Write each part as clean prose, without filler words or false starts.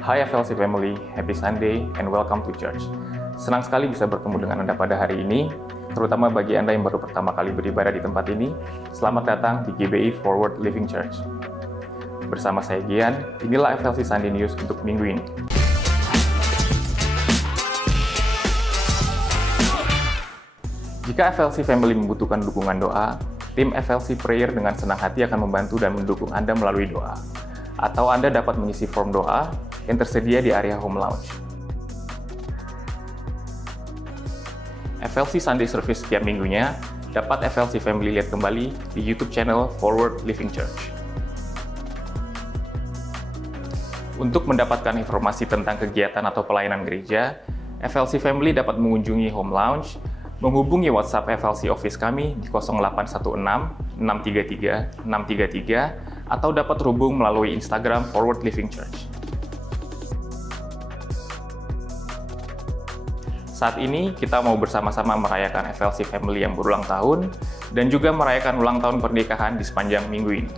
Hai FLC Family, Happy Sunday and welcome to church. Senang sekali bisa bertemu dengan Anda pada hari ini, terutama bagi Anda yang baru pertama kali beribadah di tempat ini. Selamat datang di GBI Forward Living Church. Bersama saya Gian, inilah FLC Sunday News untuk minggu ini. Jika FLC Family membutuhkan dukungan doa, tim FLC Prayer dengan senang hati akan membantu dan mendukung Anda melalui doa. Atau Anda dapat mengisi form doa yang tersedia di area Home Lounge. FLC Sunday Service setiap minggunya dapat FLC Family lihat kembali di YouTube channel Forward Living Church. Untuk mendapatkan informasi tentang kegiatan atau pelayanan gereja, FLC Family dapat mengunjungi Home Lounge, menghubungi WhatsApp FLC Office kami di 0816 633 633 atau dapat terhubung melalui Instagram Forward Living Church. Saat ini kita mau bersama-sama merayakan FLC Family yang berulang tahun dan juga merayakan ulang tahun pernikahan di sepanjang minggu ini.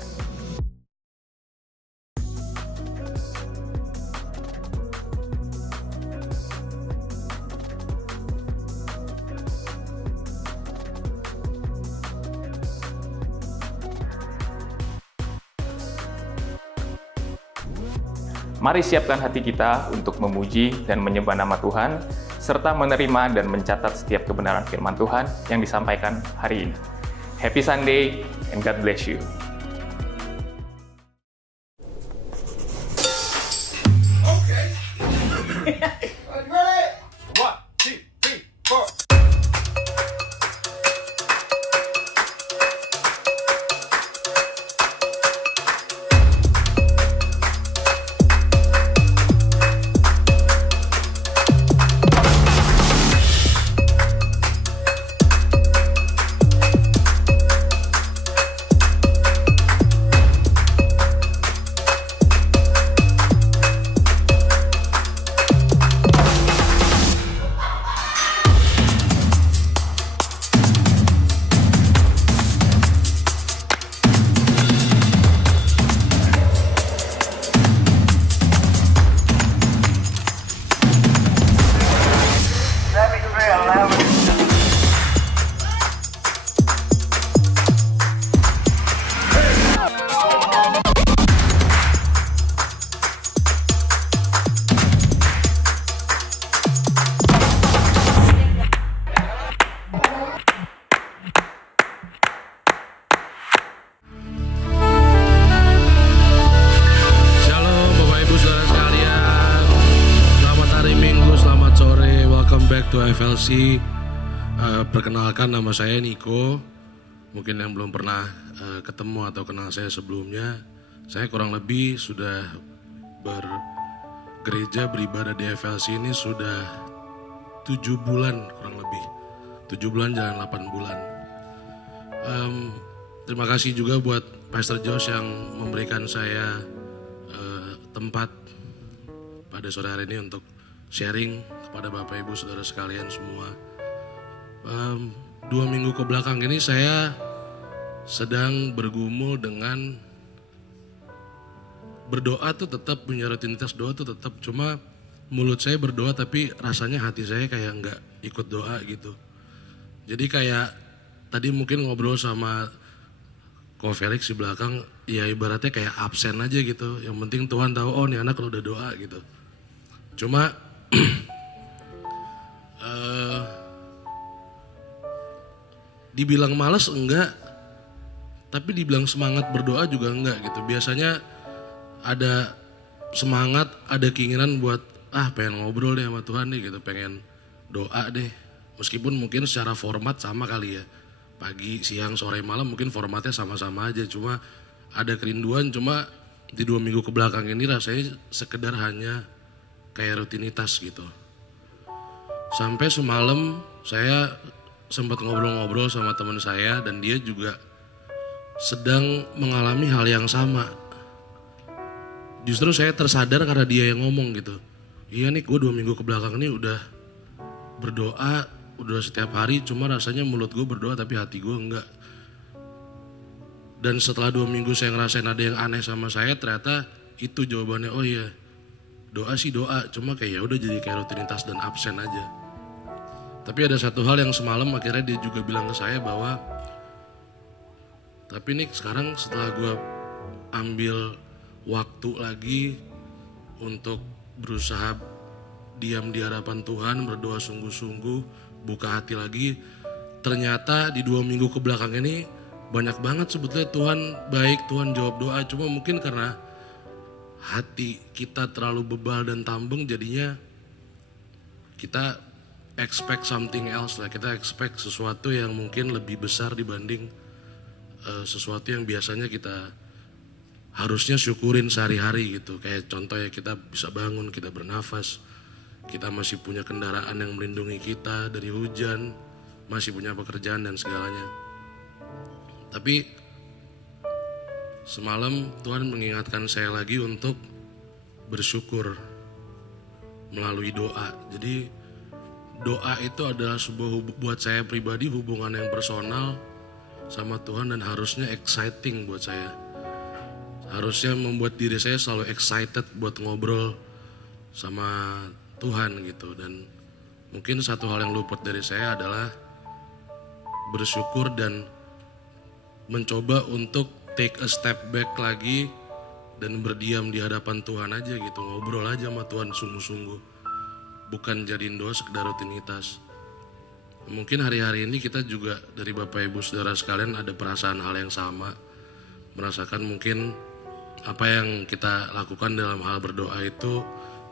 Mari siapkan hati kita untuk memuji dan menyembah nama Tuhan, serta menerima dan mencatat setiap kebenaran firman Tuhan yang disampaikan hari ini. Happy Sunday, and God bless you. To FLC, perkenalkan nama saya Niko. Mungkin yang belum pernah ketemu atau kenal saya sebelumnya, saya kurang lebih sudah bergereja beribadah di FLC ini sudah 7 bulan kurang lebih. 7 bulan jalan 8 bulan. Terima kasih juga buat Pastor Josh yang memberikan saya tempat pada sore hari ini untuk sharing kepada Bapak Ibu Saudara sekalian semua. 2 minggu ke belakang ini saya sedang bergumul dengan berdoa tuh tetap, punya rutinitas doa tuh tetap. Cuma mulut saya berdoa tapi rasanya hati saya kayak nggak ikut doa gitu. Jadi kayak tadi mungkin ngobrol sama Ko Felix di belakang, ya ibaratnya kayak absen aja gitu. Yang penting Tuhan tahu, oh nih anak kalau udah doa gitu. Cuma dibilang malas enggak, tapi dibilang semangat berdoa juga enggak gitu. Biasanya ada semangat, ada keinginan buat pengen ngobrol deh sama Tuhan deh gitu, pengen doa deh. Meskipun mungkin secara format sama kali ya, pagi, siang, sore, malam mungkin formatnya sama-sama aja. Cuma ada kerinduan, cuma di 2 minggu ke belakang ini rasanya sekedar hanya kayak rutinitas gitu. Sampai semalam saya sempat ngobrol-ngobrol sama teman saya dan dia juga sedang mengalami hal yang sama. Justru saya tersadar karena dia yang ngomong gitu. Iya nih, gue 2 minggu ke belakang ini udah berdoa, udah setiap hari, cuma rasanya mulut gue berdoa tapi hati gue enggak. Dan setelah 2 minggu saya ngerasain ada yang aneh sama saya, ternyata itu jawabannya. Oh iya, doa sih doa, cuma kayak ya udah jadi kayak rutinitas dan absen aja. Tapi ada satu hal yang semalam akhirnya dia juga bilang ke saya bahwa, tapi nih sekarang setelah gue ambil waktu lagi untuk berusaha diam di hadapan Tuhan, berdoa sungguh-sungguh, buka hati lagi, ternyata di 2 minggu ke belakang ini banyak banget sebetulnya Tuhan baik, Tuhan jawab doa. Cuma mungkin karena hati kita terlalu bebal dan tambeng, jadinya kita expect something else lah. Kita expect sesuatu yang mungkin lebih besar dibanding sesuatu yang biasanya kita harusnya syukurin sehari-hari gitu. Kayak contohnya kita bisa bangun, kita bernafas, kita masih punya kendaraan yang melindungi kita dari hujan, masih punya pekerjaan dan segalanya. Tapi semalam Tuhan mengingatkan saya lagi untuk bersyukur melalui doa. Jadi doa itu adalah sebuah buat saya pribadi hubungan yang personal sama Tuhan dan harusnya exciting buat saya. Harusnya membuat diri saya selalu excited buat ngobrol sama Tuhan gitu. Dan mungkin satu hal yang luput dari saya adalah bersyukur dan mencoba untuk take a step back lagi dan berdiam di hadapan Tuhan aja gitu, ngobrol aja sama Tuhan sungguh-sungguh, bukan jadiin doa sekedar rutinitas. Mungkin hari-hari ini kita juga dari Bapak Ibu Saudara sekalian ada perasaan hal yang sama, merasakan mungkin apa yang kita lakukan dalam hal berdoa itu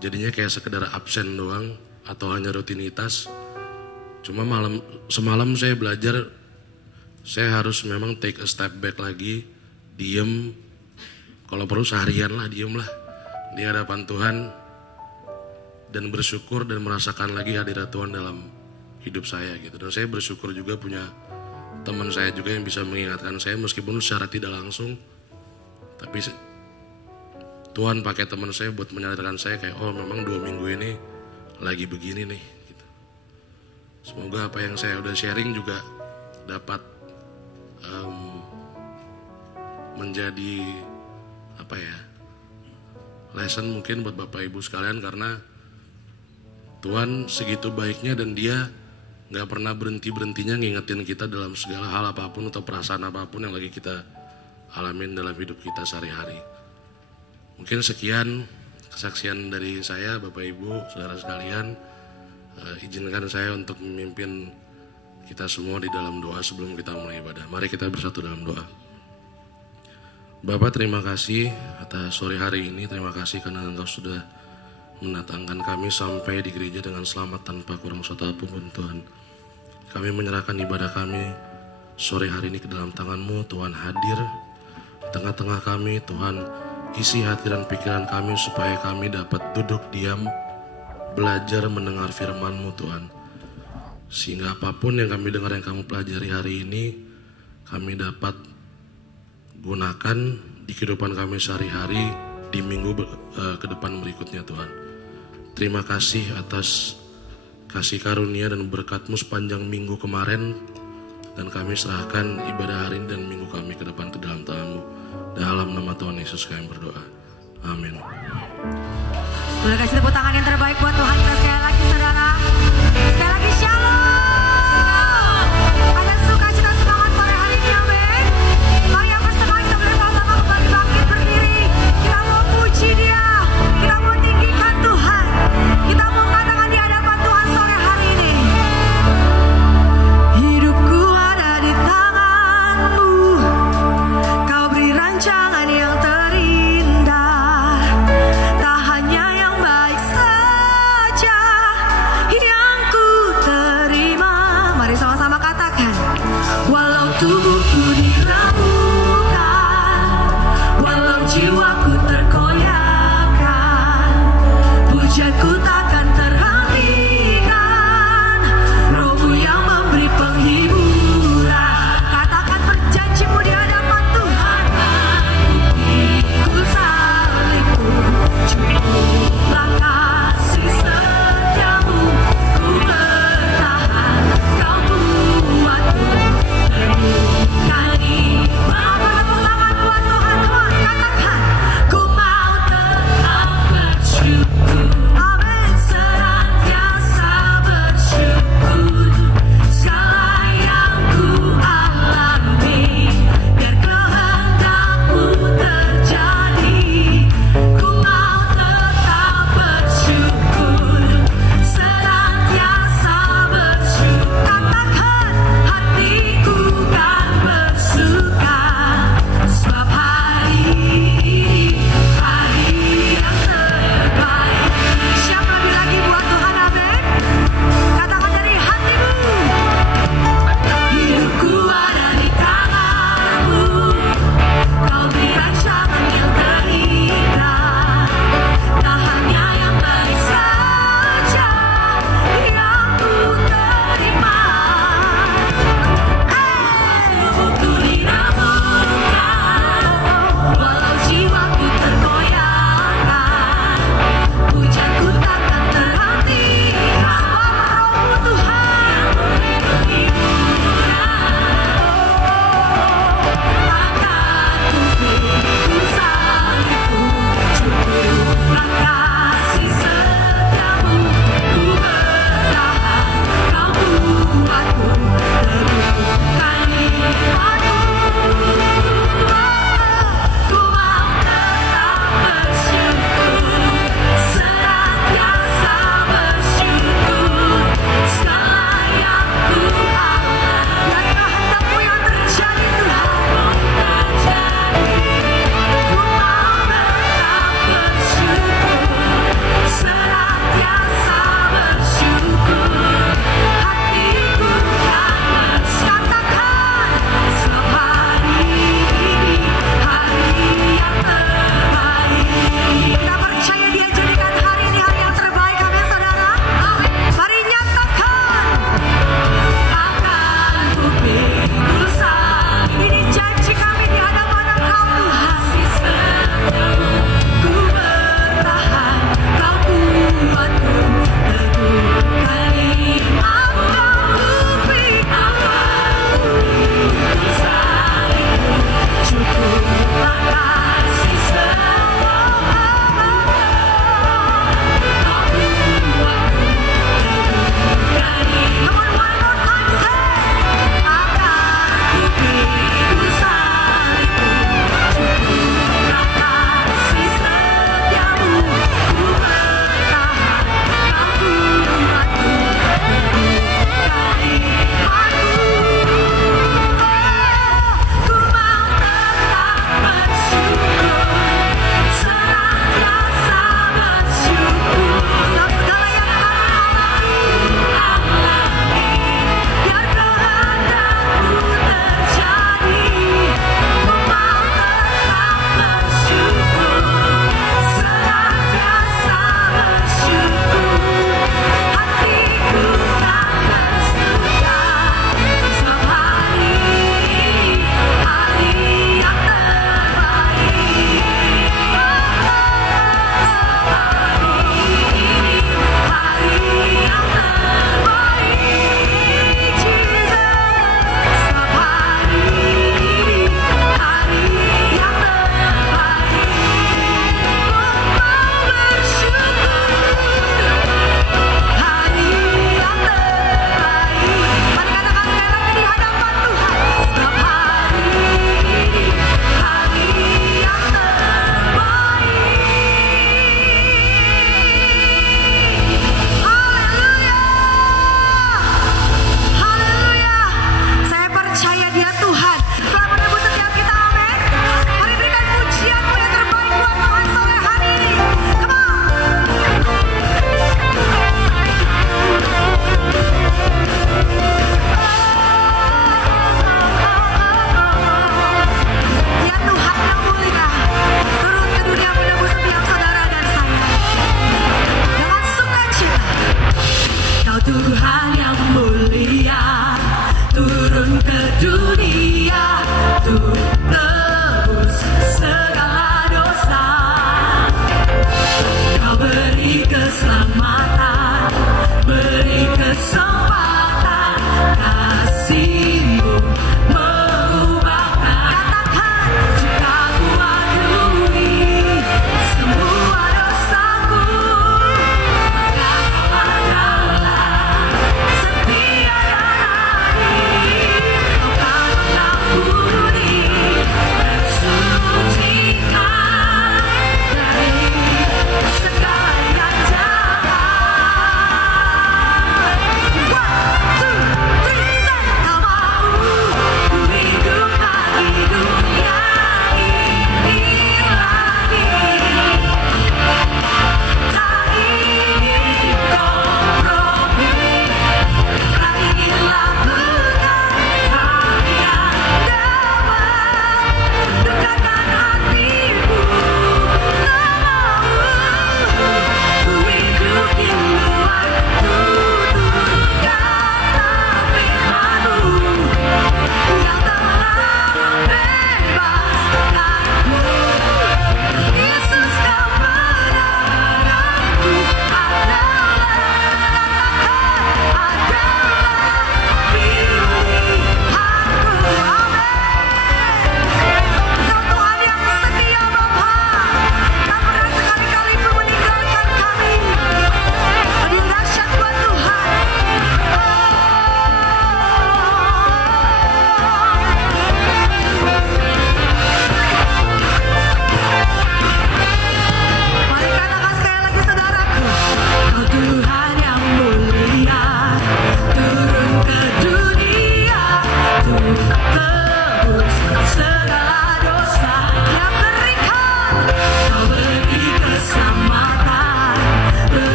jadinya kayak sekedar absen doang atau hanya rutinitas. Cuma semalam saya belajar, saya harus memang take a step back lagi, diem, kalau perlu seharian lah, diem lah di hadapan Tuhan dan bersyukur dan merasakan lagi hadirat Tuhan dalam hidup saya gitu. Dan saya bersyukur juga punya teman saya juga yang bisa mengingatkan saya meskipun secara tidak langsung, tapi Tuhan pakai teman saya buat menyadarkan saya kayak, oh memang 2 minggu ini lagi begini nih gitu. Semoga apa yang saya udah sharing juga dapat menjadi apa ya, lesson mungkin buat Bapak Ibu sekalian, karena Tuhan segitu baiknya dan Dia gak pernah berhentinya ngingetin kita dalam segala hal apapun atau perasaan apapun yang lagi kita alamin dalam hidup kita sehari-hari. Mungkin sekian kesaksian dari saya, Bapak Ibu Saudara sekalian. Izinkan saya untuk memimpin kita semua di dalam doa sebelum kita mulai ibadah. Mari kita bersatu dalam doa. Bapak, terima kasih atas sore hari ini. Terima kasih karena Engkau sudah mendatangkan kami sampai di gereja dengan selamat tanpa kurang satu apapun Tuhan. Kami menyerahkan ibadah kami sore hari ini ke dalam tangan-Mu. Tuhan hadir di tengah-tengah kami. Tuhan isi hati dan pikiran kami supaya kami dapat duduk diam, belajar mendengar firman-Mu Tuhan. Sehingga apapun yang kami dengar yang kami pelajari hari ini, kami dapat gunakan di kehidupan kami sehari-hari di minggu ke depan berikutnya Tuhan. Terima kasih atas kasih karunia dan berkat-Mu sepanjang minggu kemarin, dan kami serahkan ibadah hari ini dan minggu kami ke depan ke dalam tangan-Mu. Dalam nama Tuhan Yesus kami berdoa. Amin. Boleh kasih tepuk tangan yang terbaik buat Tuhan kita sekali lagi saudara. Sekali lagi shalom. Ada sukacita semangat sore hari ini, amin. Mari yang bersemangat kita boleh sama-sama kembali bangkit berdiri. Kita mau puji Dia, kita mau tinggikan Tuhan, kita mau katakan di hadapan Tuhan sore hari ini. Hidupku ada di tangan-Mu, Kau beri rancangan yang terindah, tak hanya yang baik saja.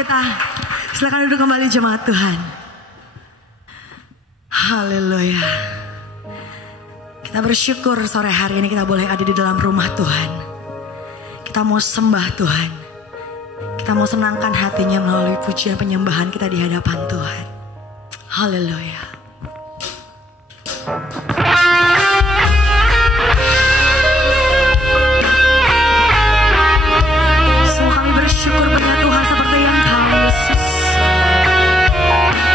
kita. Silakan duduk kembali jemaat Tuhan. Haleluya. Kita bersyukur sore hari ini kita boleh ada di dalam rumah Tuhan. Kita mau sembah Tuhan. Kita mau senangkan hatinya melalui pujian penyembahan kita di hadapan Tuhan. Haleluya. Semua kami bersyukur pada Tuhan seperti yang Kau Yesus. Terima kasih Tuhan.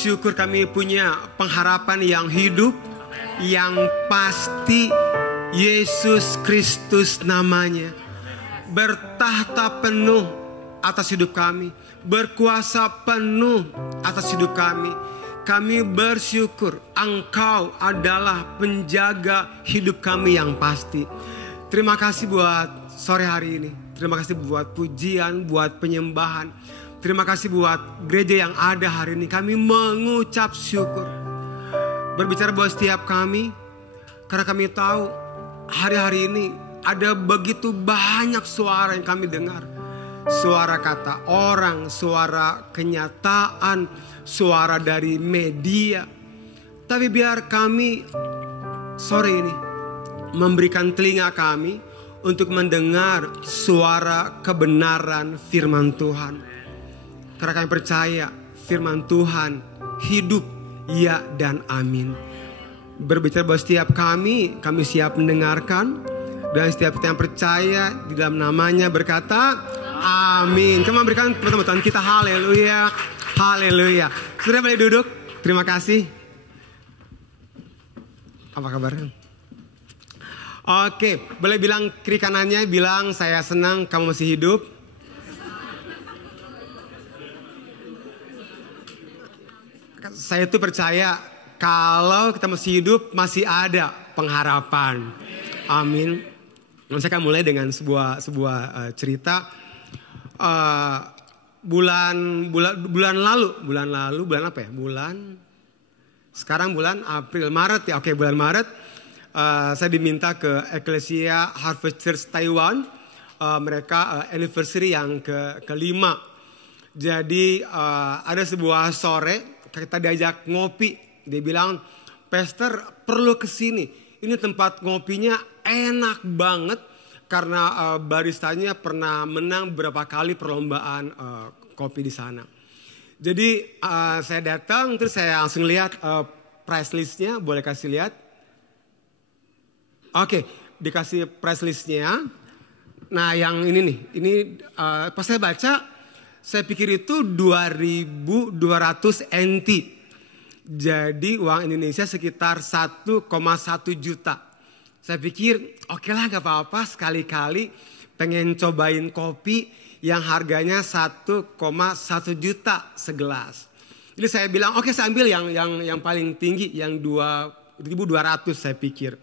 bersyukur kami punya pengharapan yang hidup, yang pasti. Yesus Kristus namanya bertahta penuh atas hidup kami, berkuasa penuh atas hidup kami. Kami bersyukur Engkau adalah penjaga hidup kami yang pasti. Terima kasih buat sore hari ini. Terima kasih buat pujian, buat penyembahan. Terima kasih buat gereja yang ada hari ini. Kami mengucap syukur. Berbicara buat setiap kami, karena kami tahu hari-hari ini ada begitu banyak suara yang kami dengar. Suara kata orang, suara kenyataan, suara dari media. Tapi biar kami sore ini memberikan telinga kami untuk mendengar suara kebenaran firman Tuhan. Karena kami percaya firman Tuhan hidup, ya dan amin. Berbicara buat setiap kami siap mendengarkan. Dan setiap kita yang percaya di dalam namanya berkata amin. Kami memberikan pertemuan kita, haleluya, haleluya. Sudah boleh duduk, terima kasih. Apa kabarnya? Oke, boleh bilang kiri kanannya, bilang saya senang kamu masih hidup. Saya tuh percaya kalau kita masih hidup, masih ada pengharapan. Amin. Saya akan mulai dengan sebuah cerita. Bulan apa ya? Sekarang bulan April, Maret ya. Oke, bulan Maret. Saya diminta ke Ecclesia Harvest Church Taiwan. Mereka anniversary yang kelima. Jadi ada sebuah sore kita diajak ngopi. Dia bilang, Pastor perlu kesini. Ini tempat ngopinya enak banget. Karena baristanya pernah menang beberapa kali perlombaan kopi di sana. Jadi saya datang, terus saya langsung lihat price listnya. Boleh kasih lihat? Oke, dikasih price listnya. Nah yang ini nih, ini pas saya baca, saya pikir itu 2.200 NT. Jadi uang Indonesia sekitar 1,1 juta. Saya pikir oke lah gak apa-apa, sekali-kali pengen cobain kopi yang harganya 1,1 juta segelas. Jadi saya bilang oke, saya ambil yang paling tinggi, yang 2.200 saya pikir.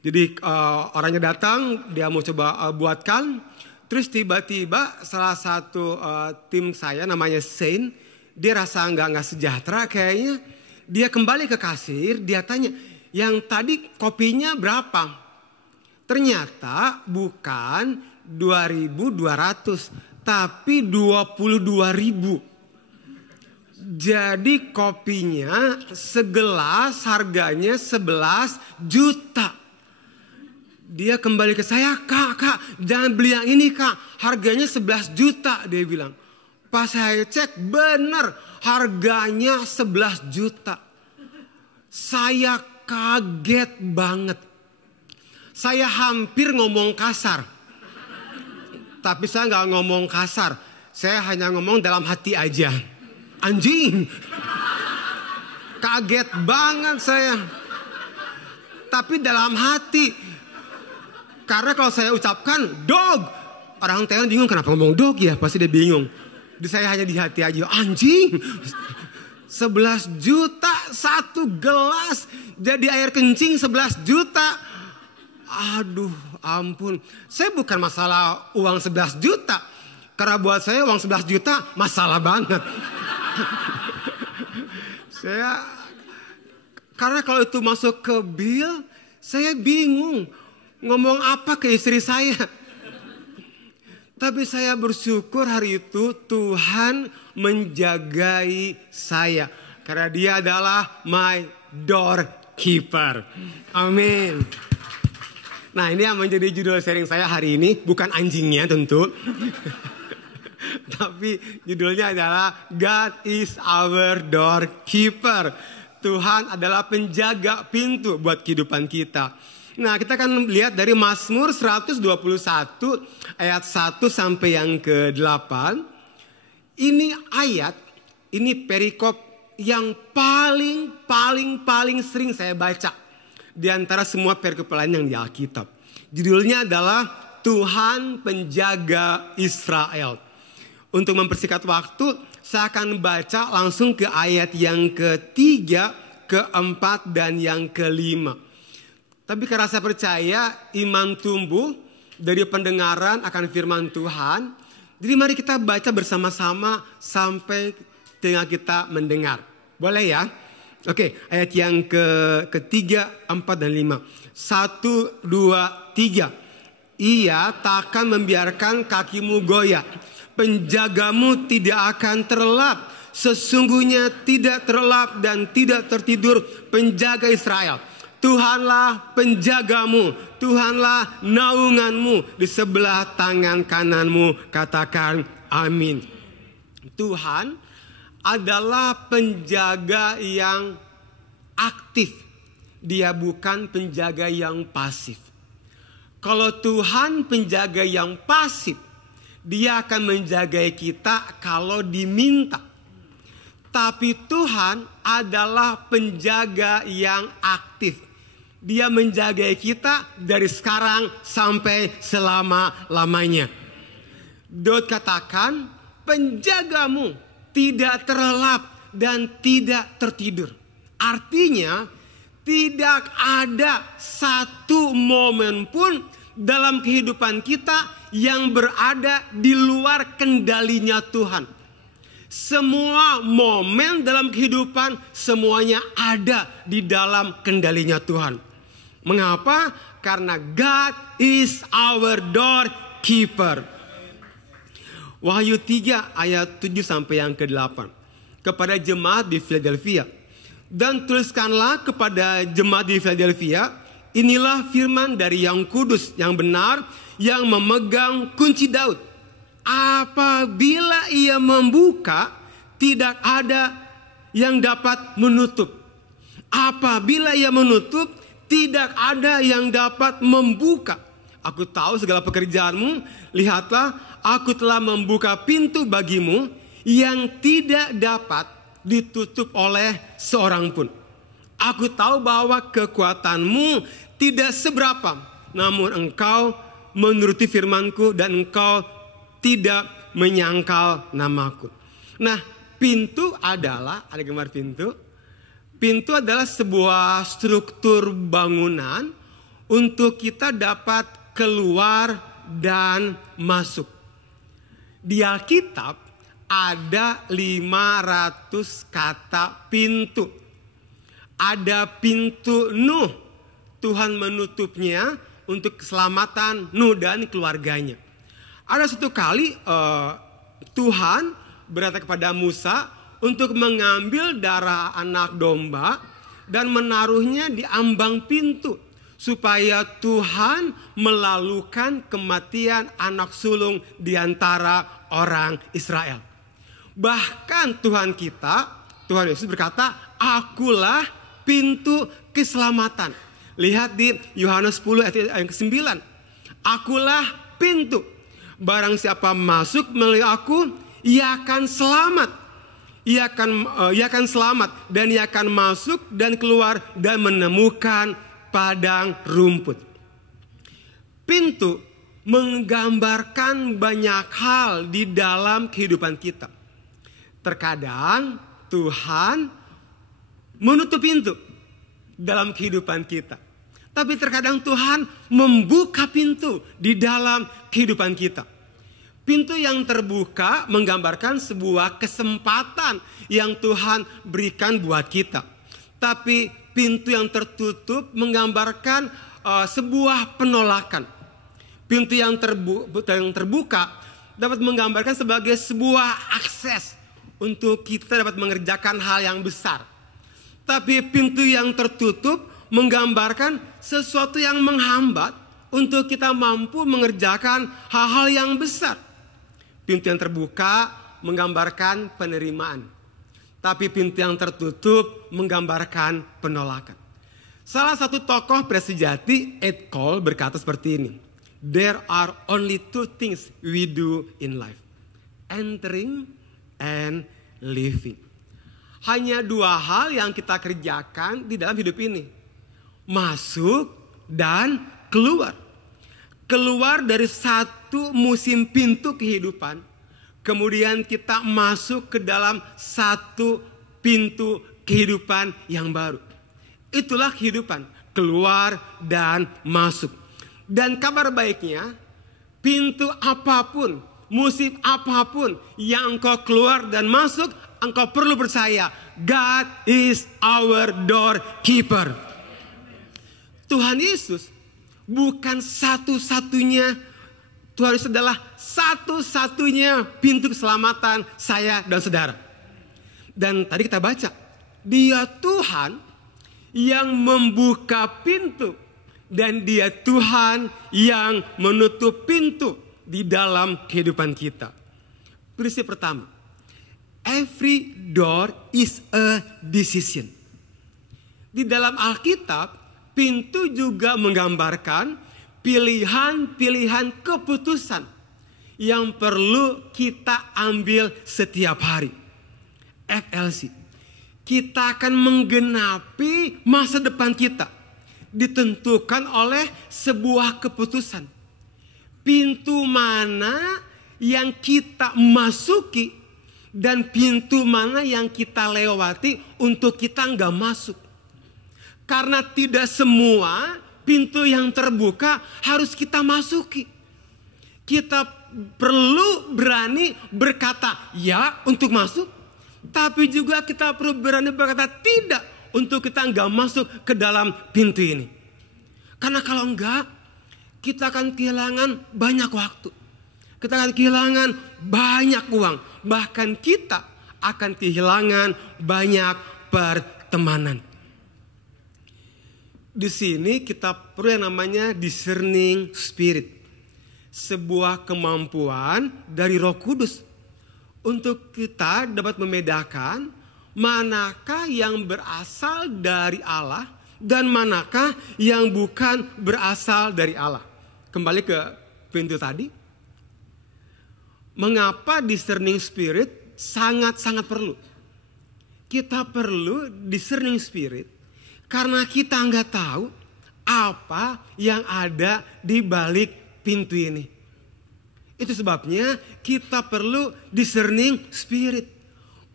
Jadi orangnya datang, dia mau coba buatkan. Terus tiba-tiba salah satu tim saya namanya Saint, dia rasa nggak sejahtera kayaknya. Dia kembali ke kasir, dia tanya, yang tadi kopinya berapa? Ternyata bukan 2.200, tapi 22.000. Jadi kopinya segelas harganya 11 juta. Dia kembali ke saya, kak jangan beli yang ini kak, harganya 11 juta dia bilang. Pas saya cek benar harganya 11 juta. Saya kaget banget. Saya hampir ngomong kasar. Tapi saya nggak ngomong kasar. Saya hanya ngomong dalam hati aja. Anjing. Kaget banget saya. Tapi dalam hati. Karena kalau saya ucapkan dog, orang Thailand bingung kenapa ngomong dog ya, pasti dia bingung. Jadi saya hanya di hati aja, anjing. 11 juta satu gelas, jadi air kencing 11 juta. Aduh ampun, saya bukan masalah uang 11 juta. Karena buat saya uang 11 juta masalah banget. Karena kalau itu masuk ke bill, saya bingung. Ngomong apa ke istri saya. Tapi saya bersyukur hari itu Tuhan menjagai saya. Karena dia adalah my doorkeeper. Amin. Nah ini yang menjadi judul sharing saya hari ini. Bukan anjingnya tentu. Tapi judulnya adalah God is our doorkeeper. Tuhan adalah penjaga pintu buat kehidupan kita. Nah kita akan lihat dari Mazmur 121 ayat 1 sampai yang ke-8. Ini ayat, ini perikop yang paling sering saya baca di antara semua perikop lain yang di Alkitab. Judulnya adalah Tuhan Penjaga Israel. Untuk mempersingkat waktu, saya akan baca langsung ke ayat yang ketiga, keempat, dan yang kelima. Tapi karena saya percaya iman tumbuh dari pendengaran akan firman Tuhan, jadi mari kita baca bersama-sama sampai telinga kita mendengar. Boleh ya? Oke, ayat yang ketiga, empat, dan lima. 1, 2, 3. Ia takkan membiarkan kakimu goyah. Penjagamu tidak akan terlelap. Sesungguhnya tidak terlelap dan tidak tertidur penjaga Israel. Tuhanlah penjagamu, Tuhanlah naunganmu di sebelah tangan kananmu. Katakan amin. Tuhan adalah penjaga yang aktif. Dia bukan penjaga yang pasif. Kalau Tuhan penjaga yang pasif, Dia akan menjaga kita kalau diminta. Tapi Tuhan adalah penjaga yang aktif. Dia menjaga kita dari sekarang sampai selama-lamanya. Daud katakan, penjagamu tidak terlelap dan tidak tertidur. Artinya, tidak ada satu momen pun dalam kehidupan kita yang berada di luar kendalinya Tuhan. Semua momen dalam kehidupan semuanya ada di dalam kendalinya Tuhan. Mengapa? Karena God is our doorkeeper. Wahyu 3 ayat 7 sampai yang ke-8. Kepada jemaat di Philadelphia. Dan tuliskanlah kepada jemaat di Philadelphia, inilah firman dari yang kudus, yang benar, yang memegang kunci Daud. Apabila ia membuka, tidak ada yang dapat menutup. Apabila ia menutup, tidak ada yang dapat membuka. Aku tahu segala pekerjaanmu, lihatlah, aku telah membuka pintu bagimu yang tidak dapat ditutup oleh seorang pun. Aku tahu bahwa kekuatanmu tidak seberapa, namun engkau menuruti firmanku dan engkau tidak menyangkal namaku. Nah, pintu adalah, ada gambar pintu. Pintu adalah sebuah struktur bangunan untuk kita dapat keluar dan masuk. Di Alkitab ada 500 kata pintu. Ada pintu Nuh, Tuhan menutupnya untuk keselamatan Nuh dan keluarganya. Ada satu kali Tuhan berkata kepada Musa untuk mengambil darah anak domba dan menaruhnya di ambang pintu supaya Tuhan melalukan kematian anak sulung di antara orang Israel. Bahkan Tuhan Yesus berkata, akulah pintu keselamatan. Lihat di Yohanes 10 ayat yang ke-9. Akulah pintu. Barang siapa masuk melalui aku, ia akan selamat. Ia akan selamat dan ia akan masuk dan keluar dan menemukan padang rumput. Pintu menggambarkan banyak hal di dalam kehidupan kita. Terkadang Tuhan menutup pintu dalam kehidupan kita. Tapi terkadang Tuhan membuka pintu di dalam kehidupan kita. Pintu yang terbuka menggambarkan sebuah kesempatan yang Tuhan berikan buat kita. Tapi pintu yang tertutup menggambarkan sebuah penolakan. Pintu yang terbuka dapat menggambarkan sebagai sebuah akses untuk kita dapat mengerjakan hal yang besar. Tapi pintu yang tertutup menggambarkan sesuatu yang menghambat untuk kita mampu mengerjakan hal-hal yang besar. Pintu yang terbuka menggambarkan penerimaan. Tapi pintu yang tertutup menggambarkan penolakan. Salah satu tokoh pria sejati, Ed Cole, berkata seperti ini. There are only two things we do in life. Entering and leaving. Hanya 2 hal yang kita kerjakan di dalam hidup ini. Masuk dan keluar. Keluar dari satu musim pintu kehidupan. Kemudian kita masuk ke dalam satu pintu kehidupan yang baru. Itulah kehidupan. Keluar dan masuk. Dan kabar baiknya, pintu apapun, musim apapun yang engkau keluar dan masuk, engkau perlu percaya, God is our doorkeeper. Tuhan Yesus bukan satu-satunya, Tuhan Yesus adalah satu-satunya pintu keselamatan saya dan saudara. Dan tadi kita baca, Dia Tuhan yang membuka pintu dan Dia Tuhan yang menutup pintu di dalam kehidupan kita. Prinsip pertama, every door is a decision. Di dalam Alkitab, pintu juga menggambarkan pilihan-pilihan keputusan yang perlu kita ambil setiap hari. FLC, kita akan menggenapi masa depan kita. Ditentukan oleh sebuah keputusan. Pintu mana yang kita masuki dan pintu mana yang kita lewati untuk kita nggak masuk. Karena tidak semua pintu yang terbuka harus kita masuki. Kita perlu berani berkata ya untuk masuk, tapi juga kita perlu berani berkata tidak untuk kita nggak masuk ke dalam pintu ini. Karena kalau enggak, kita akan kehilangan banyak waktu. Kita akan kehilangan banyak uang. Bahkan kita akan kehilangan banyak pertemanan. Di sini kita perlu yang namanya discerning spirit. Sebuah kemampuan dari Roh Kudus. Untuk kita dapat membedakan manakah yang berasal dari Allah dan manakah yang bukan berasal dari Allah. Kembali ke pintu tadi. Mengapa discerning spirit sangat-sangat perlu? Kita perlu discerning spirit karena kita nggak tahu apa yang ada di balik pintu ini. Itu sebabnya kita perlu discerning spirit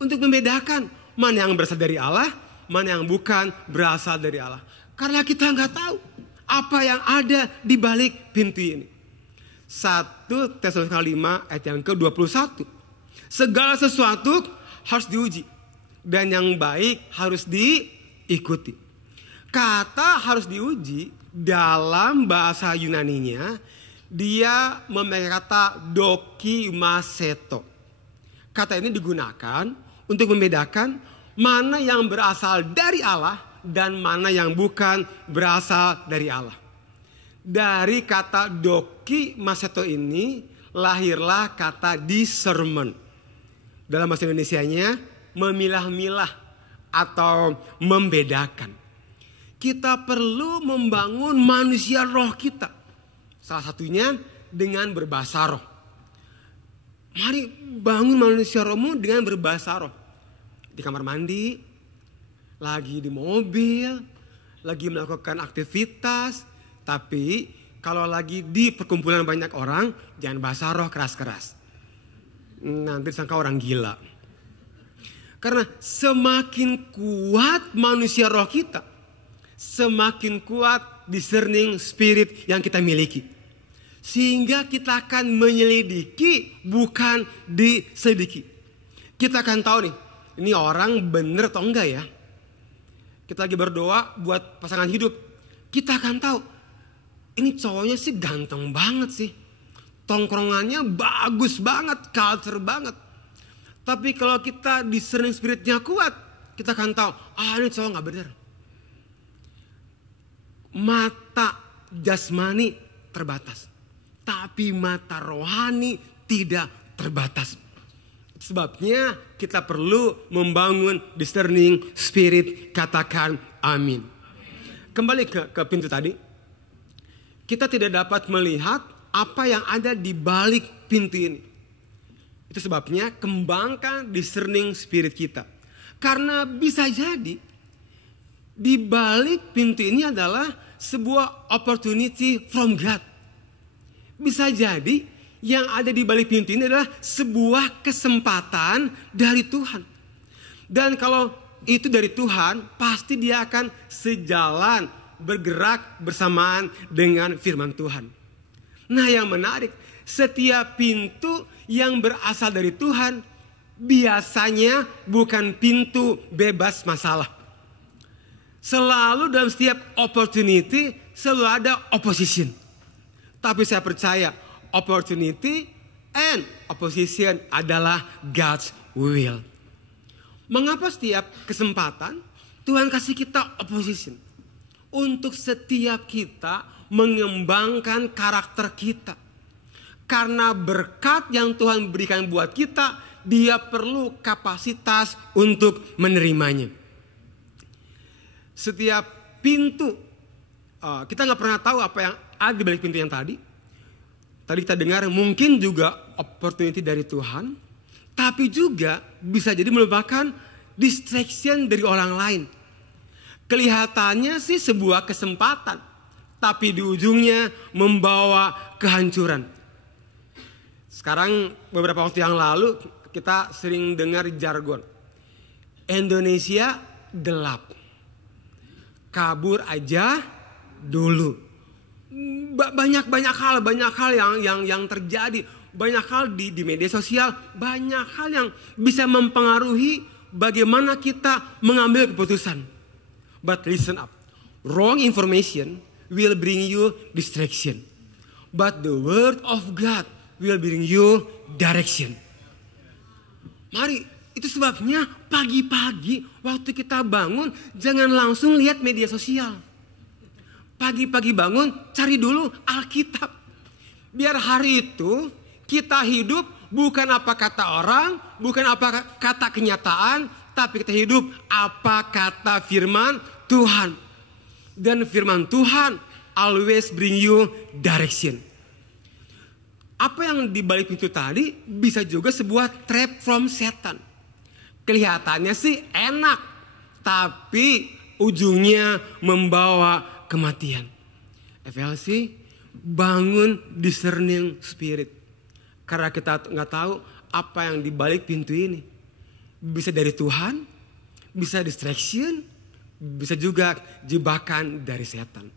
untuk membedakan mana yang berasal dari Allah, mana yang bukan berasal dari Allah. Karena kita nggak tahu apa yang ada di balik pintu ini. 1 Tesalonika 5 ayat yang ke-21. Segala sesuatu harus diuji dan yang baik harus diikuti. Kata harus diuji dalam bahasa Yunaninya dia memakai kata dokimaseto. Kata ini digunakan untuk membedakan mana yang berasal dari Allah dan mana yang bukan berasal dari Allah. Dari kata dokimaseto ini lahirlah kata discernment. Dalam bahasa Indonesianya memilah-milah atau membedakan. Kita perlu membangun manusia roh kita. Salah satunya dengan berbahasa roh. Mari bangun manusia rohmu dengan berbahasa roh. Di kamar mandi, lagi di mobil, lagi melakukan aktivitas. Tapi kalau lagi di perkumpulan banyak orang, jangan bahasa roh keras-keras. Nanti disangka orang gila. Karena semakin kuat manusia roh kita, semakin kuat discerning spirit yang kita miliki. Sehingga kita akan menyelidiki, bukan diselidiki. Kita akan tahu nih, ini orang bener atau enggak ya. Kita lagi berdoa buat pasangan hidup. Kita akan tahu, ini cowoknya sih ganteng banget sih. Tongkrongannya bagus banget, culture banget. Tapi kalau kita discerning spiritnya kuat, kita akan tahu, ini cowok gak bener. Mata jasmani terbatas. Tapi mata rohani tidak terbatas. Sebabnya kita perlu membangun discerning spirit. Katakan amin. Kembali ke pintu tadi. Kita tidak dapat melihat apa yang ada di balik pintu ini. Itu sebabnya kembangkan discerning spirit kita. Karena bisa jadi di balik pintu ini adalah sebuah opportunity from God. Bisa jadi yang ada di balik pintu ini adalah sebuah kesempatan dari Tuhan. Dan kalau itu dari Tuhan, pasti dia akan sejalan, bergerak bersamaan dengan firman Tuhan. Nah, yang menarik, setiap pintu yang berasal dari Tuhan biasanya bukan pintu bebas masalah. Selalu dalam setiap opportunity selalu ada opposition. Tapi saya percaya opportunity and opposition adalah God's will. Mengapa setiap kesempatan Tuhan kasih kita opposition? Untuk setiap kita mengembangkan karakter kita. Karena berkat yang Tuhan berikan buat kita, dia perlu kapasitas untuk menerimanya. Setiap pintu, kita nggak pernah tahu apa yang ada di balik pintu yang tadi. Tadi kita dengar mungkin juga opportunity dari Tuhan, tapi juga bisa jadi merupakan distraction dari orang lain. Kelihatannya sih sebuah kesempatan, tapi di ujungnya membawa kehancuran. Sekarang beberapa waktu yang lalu kita sering dengar jargon Indonesia gelap. Kabur aja dulu. Banyak hal yang terjadi, banyak hal di media sosial, banyak hal yang bisa mempengaruhi bagaimana kita mengambil keputusan. But listen up, wrong information will bring you distraction, but the word of God will bring you direction. Mari. Itu sebabnya pagi-pagi waktu kita bangun jangan langsung lihat media sosial. Pagi-pagi bangun cari dulu Alkitab. Biar hari itu kita hidup bukan apa kata orang, bukan apa kata kenyataan, tapi kita hidup apa kata firman Tuhan. Dan firman Tuhan always bring you direction. Apa yang dibalik pintu tadi bisa juga sebuah trap from setan. Kelihatannya sih enak, tapi ujungnya membawa kematian. FLC, bangun discerning spirit. Karena kita nggak tahu apa yang dibalik pintu ini. Bisa dari Tuhan, bisa distraction, bisa juga jebakan dari setan.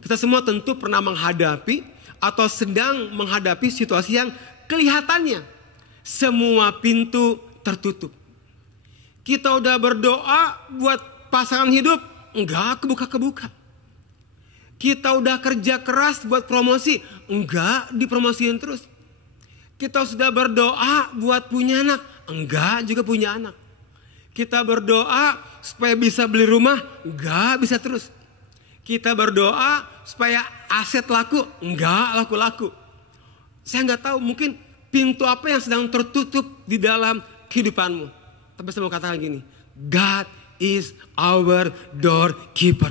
Kita semua tentu pernah menghadapi atau sedang menghadapi situasi yang kelihatannya semua pintu tertutup. Kita udah berdoa buat pasangan hidup, enggak kebuka-kebuka. Kita udah kerja keras buat promosi, enggak dipromosiin terus. Kita sudah berdoa buat punya anak, enggak juga punya anak. Kita berdoa supaya bisa beli rumah, enggak bisa terus. Kita berdoa supaya aset laku, enggak laku-laku. Saya enggak tahu mungkin pintu apa yang sedang tertutup di dalam kehidupanmu. Tapi saya mau katakan gini, God is our doorkeeper.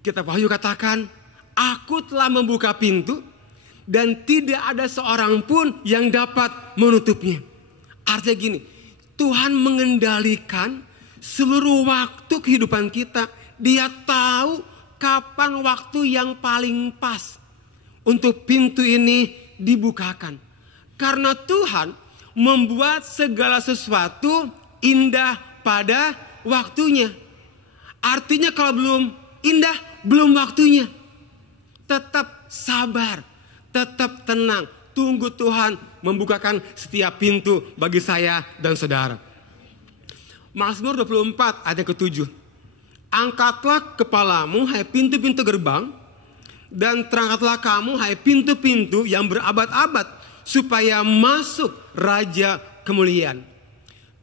Kita Wahyu katakan, aku telah membuka pintu dan tidak ada seorang pun yang dapat menutupnya. Artinya gini, Tuhan mengendalikan seluruh waktu kehidupan kita. Dia tahu kapan waktu yang paling pas untuk pintu ini dibukakan. Karena Tuhan membuat segala sesuatu indah pada waktunya. Artinya kalau belum indah, belum waktunya. Tetap sabar, tetap tenang. Tunggu Tuhan membukakan setiap pintu bagi saya dan saudara. Mazmur 24 ayat ke-7. Angkatlah kepalamu hai pintu-pintu gerbang, dan terangkatlah kamu hai pintu-pintu yang berabad-abad, supaya masuk Raja kemuliaan.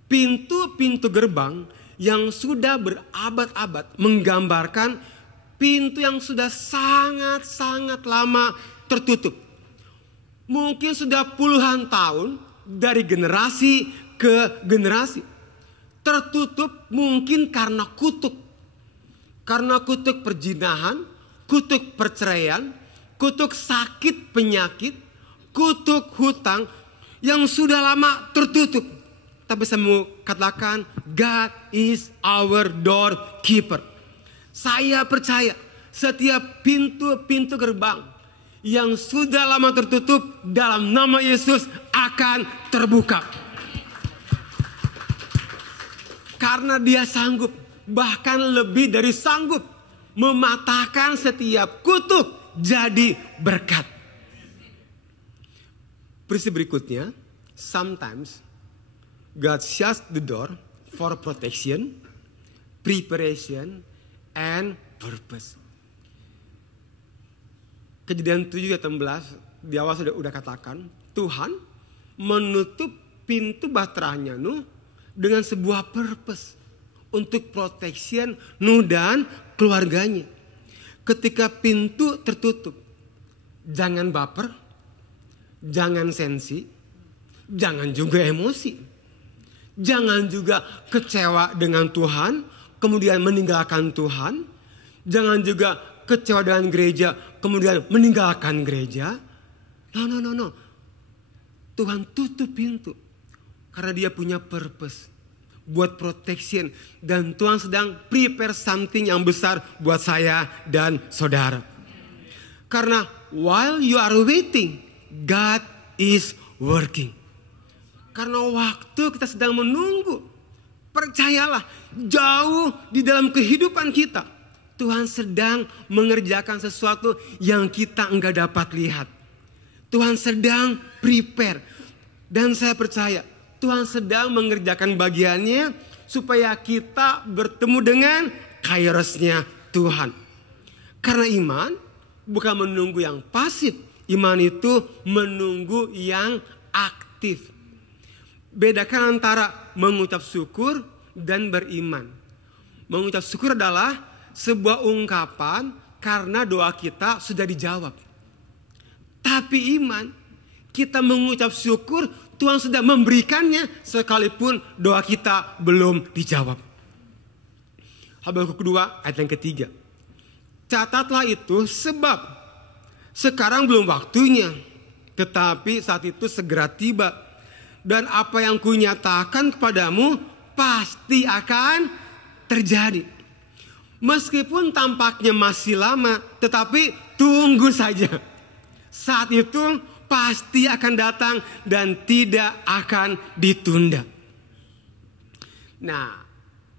Pintu-pintu gerbang yang sudah berabad-abad menggambarkan pintu yang sudah sangat-sangat lama tertutup. Mungkin sudah puluhan tahun dari generasi ke generasi. Tertutup mungkin karena kutuk. Karena kutuk perzinahan, kutuk perceraian, kutuk sakit penyakit, kutuk hutang yang sudah lama tertutup. tapi saya mau katakan God is our doorkeeper. Saya percaya setiap pintu-pintu gerbang yang sudah lama tertutup dalam nama Yesus akan terbuka. Karena Dia sanggup, bahkan lebih dari sanggup, mematahkan setiap kutuk jadi berkat. Peristiwa berikutnya, sometimes God shuts the door for protection, preparation, and purpose. Kejadian 7:16 di awal sudah katakan, Tuhan menutup pintu bahteranya Nuh dengan sebuah purpose untuk protection Nuh dan keluarganya. Ketika pintu tertutup, jangan baper, jangan sensi, jangan juga emosi. Jangan juga kecewa dengan Tuhan, kemudian meninggalkan Tuhan. Jangan juga kecewa dengan gereja, kemudian meninggalkan gereja. No. Tuhan tutup pintu karena Dia punya purpose buat protection. Dan Tuhan sedang prepare something yang besar buat saya dan saudara. Karena while you are waiting, God is working. Karena waktu kita sedang menunggu, percayalah, jauh di dalam kehidupan kita, Tuhan sedang mengerjakan sesuatu yang kita enggak dapat lihat. Tuhan sedang prepare. Dan saya percaya, Tuhan sedang mengerjakan bagiannya supaya kita bertemu dengan kairosnya Tuhan. Karena iman bukan menunggu yang pasif. Iman itu menunggu yang aktif. Bedakan antara mengucap syukur dan beriman. Mengucap syukur adalah sebuah ungkapan karena doa kita sudah dijawab. Tapi iman, kita mengucap syukur Tuhan sudah memberikannya sekalipun doa kita belum dijawab. Habakuk kedua ayat yang ketiga. Catatlah itu sebab sekarang belum waktunya, tetapi saat itu segera tiba. Dan apa yang kunyatakan kepadamu pasti akan terjadi. Meskipun tampaknya masih lama, tetapi tunggu saja. Saat itu pasti akan datang dan tidak akan ditunda. Nah,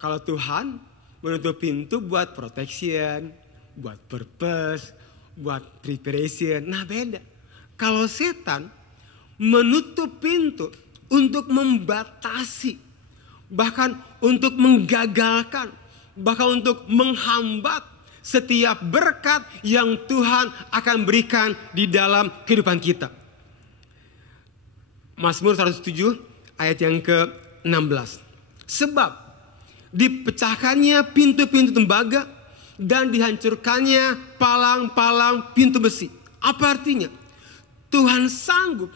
kalau Tuhan menutup pintu buat protection, buat purpose, buat preparation, nah beda. Kalau setan menutup pintu untuk membatasi, bahkan untuk menggagalkan, bahkan untuk menghambat setiap berkat yang Tuhan akan berikan di dalam kehidupan kita. Mazmur 107 ayat yang ke-16. Sebab dipecahkannya pintu-pintu tembaga dan dihancurkannya palang-palang pintu besi. Apa artinya? Tuhan sanggup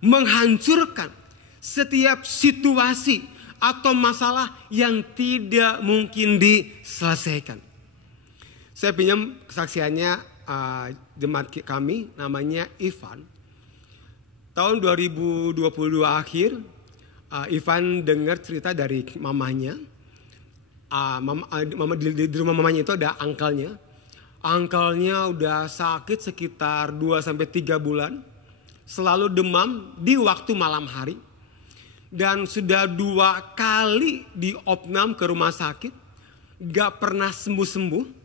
menghancurkan setiap situasi atau masalah yang tidak mungkin diselesaikan. Saya pinjam kesaksiannya jemaat kami, namanya Ivan. Tahun 2022 akhir, Ivan dengar cerita dari mamanya. Di rumah mamanya itu ada angkelnya. Angkelnya udah sakit sekitar 2-3 bulan. Selalu demam di waktu malam hari. Dan sudah 2 kali diopnam ke rumah sakit. Gak pernah sembuh-sembuh.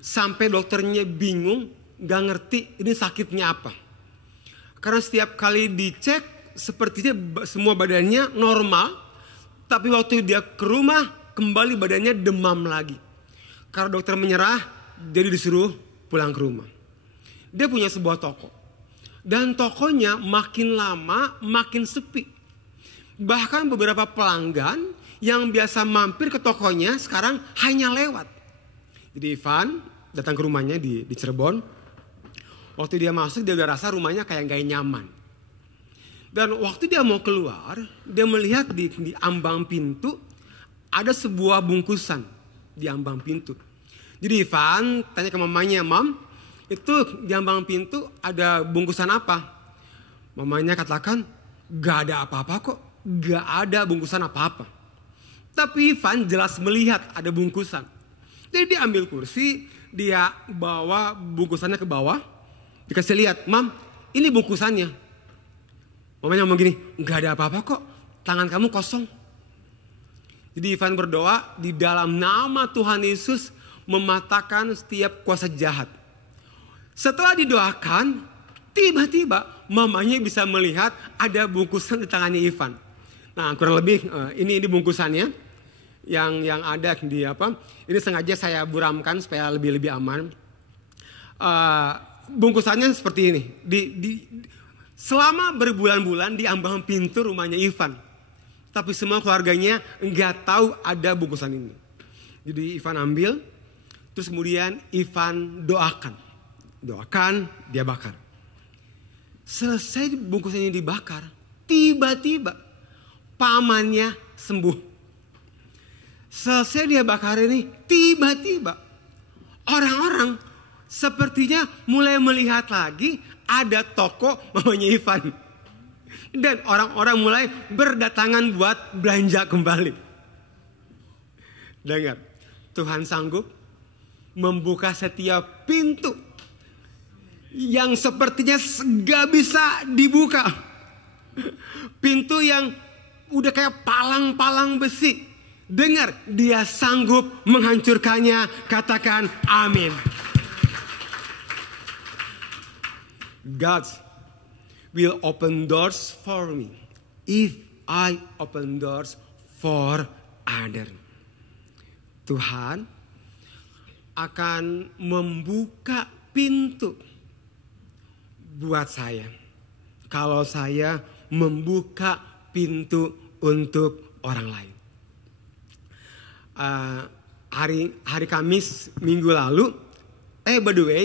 Sampai dokternya bingung, gak ngerti ini sakitnya apa. Karena setiap kali dicek sepertinya semua badannya normal. Tapi waktu dia ke rumah kembali badannya demam lagi. Karena dokter menyerah, jadi disuruh pulang ke rumah. Dia punya sebuah toko. Dan tokonya makin lama makin sepi. Bahkan beberapa pelanggan yang biasa mampir ke tokonya sekarang hanya lewat. Jadi Ivan datang ke rumahnya di Cirebon. Waktu dia masuk dia udah rasa rumahnya kayak gak nyaman. Dan waktu dia mau keluar, dia melihat di ambang pintu ada sebuah bungkusan di ambang pintu. Jadi Ivan tanya ke mamanya, "Mam, itu di ambang pintu ada bungkusan apa?" Mamanya katakan, "Gak ada apa-apa kok, gak ada bungkusan apa-apa. Tapi Ivan jelas melihat ada bungkusan. Jadi dia ambil kursi, dia bawa bungkusannya ke bawah. Dikasih lihat, Mam, ini bungkusannya. Mamanya ngomong gini, gak ada apa-apa kok, tangan kamu kosong. Jadi Ivan berdoa di dalam nama Tuhan Yesus mematahkan setiap kuasa jahat. Setelah didoakan, tiba-tiba mamanya bisa melihat ada bungkusan di tangannya Ivan. Nah, kurang lebih ini bungkusannya yang ada di apa? Ini sengaja saya buramkan supaya lebih aman. Bungkusannya seperti ini. Selama berbulan-bulan di ambang pintu rumahnya Ivan, tapi semua keluarganya nggak tahu ada bungkusan ini. Jadi Ivan ambil, terus kemudian Ivan doakan, dia bakar. Selesai bungkusan ini dibakar, tiba-tiba pamannya sembuh. Selesai dia bakar ini, tiba-tiba orang-orang sepertinya mulai melihat lagi ada toko mamanya Ivan. Dan orang-orang mulai berdatangan buat belanja kembali. Dengar, Tuhan sanggup membuka setiap pintu yang sepertinya gak bisa dibuka. Pintu yang udah kayak palang-palang besi. Dengar, dia sanggup menghancurkannya. Katakan amin. God will open doors for me if I open doors for other. Tuhan akan membuka pintu buat saya kalau saya membuka pintu untuk orang lain. Hari Kamis minggu lalu, by the way,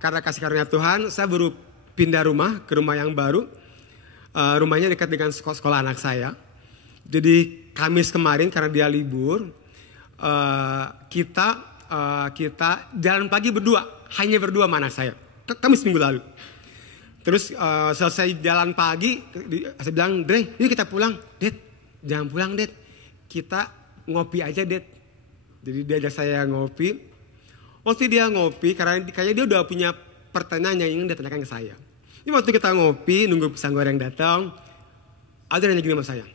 karena kasih karunia Tuhan, saya baru pindah rumah ke rumah yang baru. Rumahnya dekat dengan sekolah anak saya. Jadi Kamis kemarin karena dia libur, kita jalan pagi berdua, hanya berdua sama anak saya. Kamis minggu lalu. Terus selesai jalan pagi, saya bilang, Dre, yuk kita pulang. Dad, jangan pulang, Dad. Kita ngopi aja, Dad. Jadi dia ajak saya ngopi. Waktu dia ngopi, karena kayaknya dia udah punya pertanyaan yang ingin ditanyakan ke saya. Ini waktu kita ngopi, nunggu pisang goreng datang, ada nanya gini sama saya.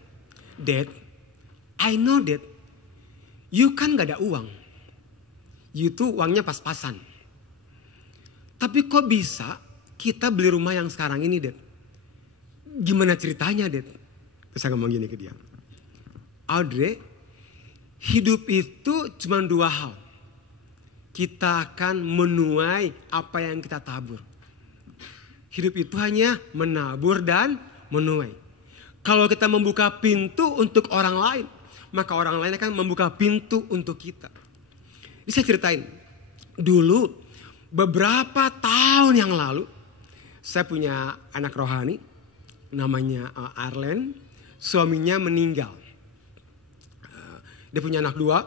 Dad, I know that you kan gak ada uang. You tuh uangnya pas-pasan. Tapi kok bisa kita beli rumah yang sekarang ini, Dad? Gimana ceritanya, Dad? Terus saya ngomong gini ke dia. Audrey, hidup itu cuma dua hal. Kita akan menuai apa yang kita tabur. Hidup itu hanya menabur dan menuai. Kalau kita membuka pintu untuk orang lain, maka orang lain akan membuka pintu untuk kita. Ini saya ceritain. Dulu, beberapa tahun yang lalu, saya punya anak rohani, namanya Arlen. Suaminya meninggal. Dia punya anak dua.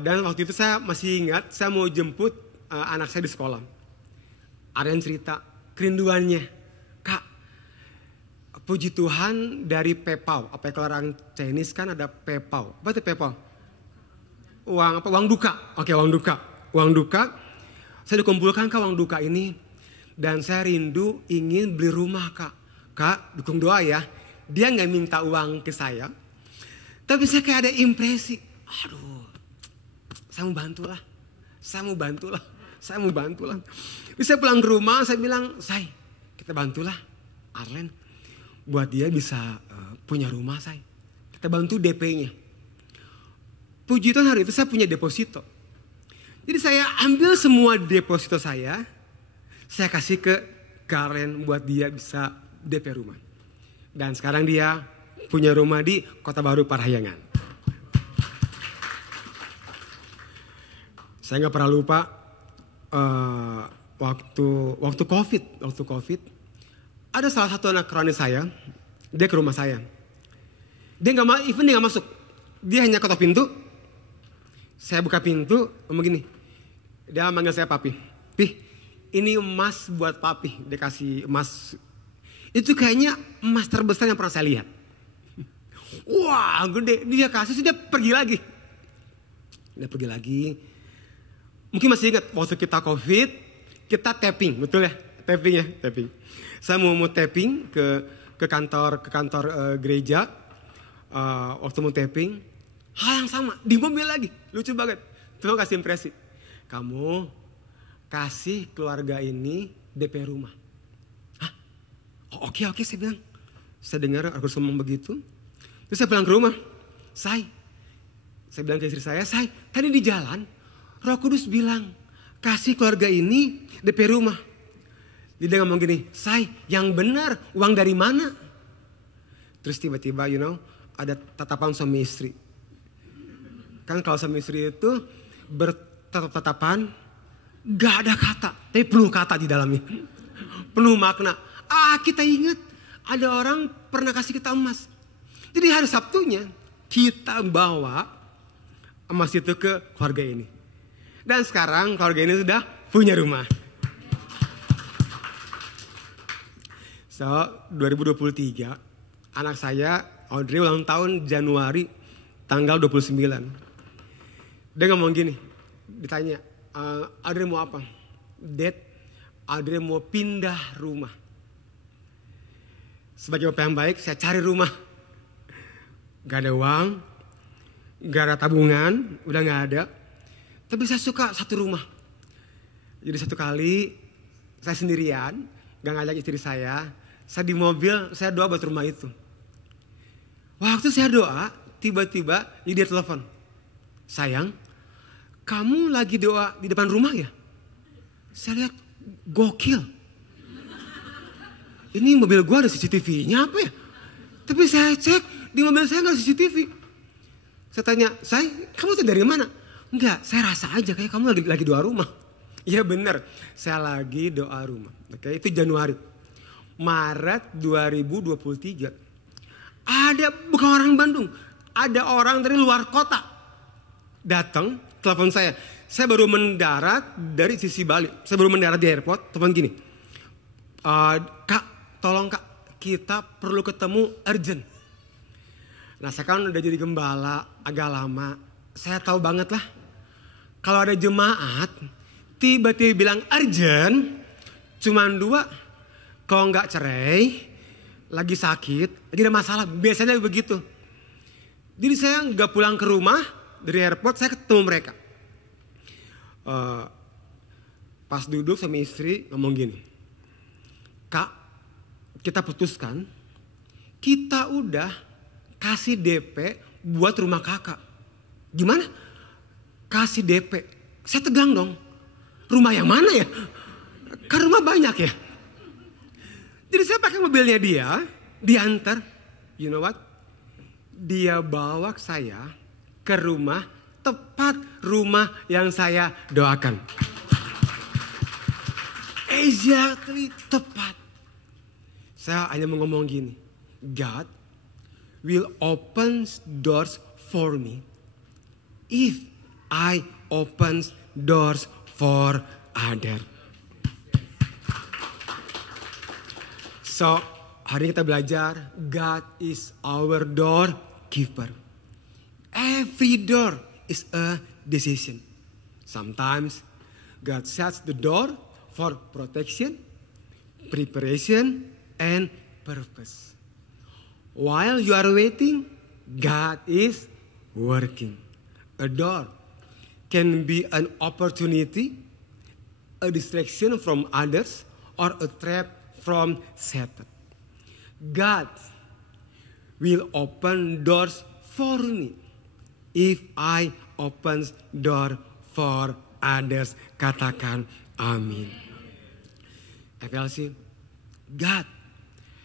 Dan waktu itu saya masih ingat, saya mau jemput anak saya di sekolah. Arlen cerita kerinduannya. Kak, puji Tuhan dari PayPal. Apa kalau orang Chinese kan ada PayPal. Apa itu PayPal? Uang duka. Oke, uang duka. Uang duka. Saya dikumpulkan ke uang duka ini. Dan saya rindu ingin beli rumah, Kak. Kak, dukung doa ya. Dia gak minta uang ke saya. Tapi saya kayak ada impresi. Aduh, saya mau bantulah. Saya pulang ke rumah, saya bilang, Say, kita bantulah Arlen. Buat dia bisa punya rumah, Say. Kita bantu DP-nya. Puji Tuhan hari itu saya punya deposito. Jadi saya ambil semua deposito saya kasih ke Arlen buat dia bisa DP rumah. Dan sekarang dia punya rumah di Kota Baru Parahyangan. Saya nggak pernah lupa waktu COVID, ada salah satu anak rohani saya, dia ke rumah saya. Dia nggak masuk, dia hanya ketok pintu. Saya buka pintu, ngomong gini, dia manggil saya papi. Pih, ini emas buat papi, dia kasih emas. Itu kayaknya emas terbesar yang pernah saya lihat. Wah gede, dia kasih, dia pergi lagi. Dia pergi lagi. Mungkin masih ingat waktu kita COVID, kita tapping, betul ya? Tapping ya, tapping. Saya mau tapping ke kantor gereja. Waktu mau tapping, hal yang sama di mobil lagi, lucu banget. Tuhan kasih impresi, kamu kasih keluarga ini DP rumah. Hah? Oh, oke, saya bilang. Saya dengar aku ngomong begitu. Terus saya pulang ke rumah. Saya bilang ke istri saya, tadi di jalan Roh Kudus bilang, kasih keluarga ini DP rumah. Dia ngomong gini, yang benar uang dari mana? Terus tiba-tiba ada tatapan suami istri. Kan kalau suami istri itu bertatap-tatapan, gak ada kata, tapi penuh kata di dalamnya. Penuh makna. Kita ingat ada orang pernah kasih kita emas. Jadi hari Sabtunya kita bawa emas itu ke keluarga ini. Dan sekarang keluarga ini sudah punya rumah. So 2023 anak saya Audrey ulang tahun Januari tanggal 29. Dia ngomong gini, ditanya, Audrey mau apa? Dad, Audrey mau pindah rumah. Sebagai bapak yang baik, saya cari rumah. Gak ada uang, gak ada tabungan, udah gak ada. Tapi saya suka satu rumah. Jadi satu kali saya sendirian, gak ngajak istri saya di mobil, saya doa buat rumah itu. Waktu saya doa, tiba-tiba dia telepon. Sayang, kamu lagi doa di depan rumah ya? Saya lihat, gokil. Ini mobil gua ada CCTV-nya apa ya? Tapi saya cek, di mobil saya gak ada CCTV. Saya tanya, kamu tuh dari mana? Enggak, saya rasa aja kayak kamu lagi doa rumah. Iya benar, saya lagi doa rumah. Oke, itu Januari. Maret 2023. Bukan orang Bandung, ada orang dari luar kota. Datang, telepon saya. Saya baru mendarat dari sisi Bali. Saya baru mendarat di airport, telepon gini. Kak, tolong kak, kita perlu ketemu urgent. Nah saya kan udah jadi gembala agak lama. Saya tahu banget lah. Kalau ada jemaat, tiba-tiba bilang urgent, cuman 2. Kalau nggak cerai, lagi sakit, lagi ada masalah. Biasanya begitu. Jadi saya nggak pulang ke rumah dari airport, saya ketemu mereka. Pas duduk sama istri ngomong gini, Kak, kita putuskan, kita udah kasih DP buat rumah kakak. Gimana? Kasih DP. Saya tegang dong. Rumah yang mana ya? Kan rumah banyak ya. Jadi saya pakai mobilnya dia, diantar. You know what? Dia bawa saya ke rumah, tepat rumah yang saya doakan. Exactly, tepat. Saya hanya mau ngomong gini, God will open doors for me if I open doors for other. So, hari ini kita belajar, God is our door keeper. Every door is a decision. Sometimes God sets the door for protection, preparation, and purpose. While you are waiting, God is working. A door can be an opportunity, a distraction from others, or a trap from Satan. God will open doors for me if I open door for others. Katakan amin. FLC, God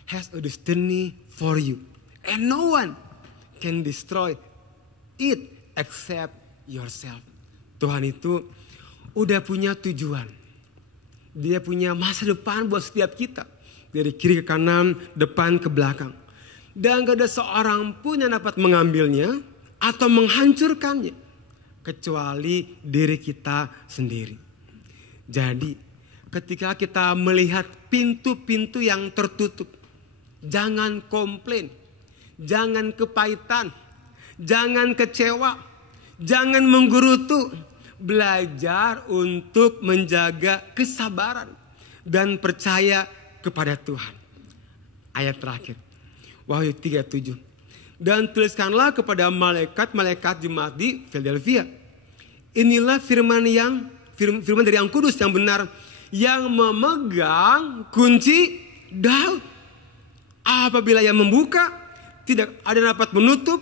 has a destiny for you, and no one can destroy it except yourself. Tuhan itu udah punya tujuan. Dia punya masa depan buat setiap kita. Dari kiri ke kanan, depan ke belakang. Dan gak ada seorang pun yang dapat mengambilnya atau menghancurkannya. Kecuali diri kita sendiri. Jadi ketika kita melihat pintu-pintu yang tertutup. Jangan komplain, jangan kepahitan, jangan kecewa, jangan menggerutu. Belajar untuk menjaga kesabaran dan percaya kepada Tuhan. Ayat terakhir, Wahyu 3:7. Dan tuliskanlah kepada malaikat-malaikat jemaat di Philadelphia. Inilah firman dari yang kudus yang benar, yang memegang kunci Daud. Apabila yang membuka, tidak ada yang dapat menutup.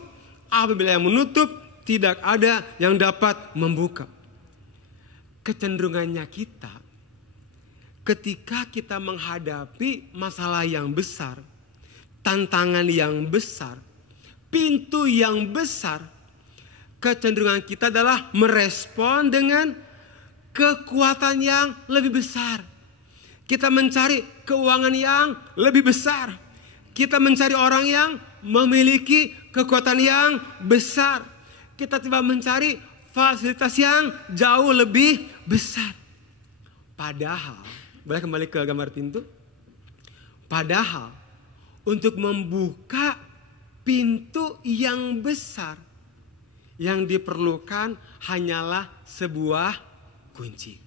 Apabila yang menutup, tidak ada yang dapat membuka. Kecenderungannya kita, ketika kita menghadapi masalah yang besar, tantangan yang besar, pintu yang besar, kecenderungan kita adalah merespon dengan kekuatan yang lebih besar. Kita mencari keuangan yang lebih besar. Kita mencari orang yang memiliki kekuatan yang besar. Kita tiba mencari fasilitas yang jauh lebih besar. Padahal, boleh kembali ke gambar pintu? Padahal, untuk membuka pintu yang besar, yang diperlukan hanyalah sebuah kunci.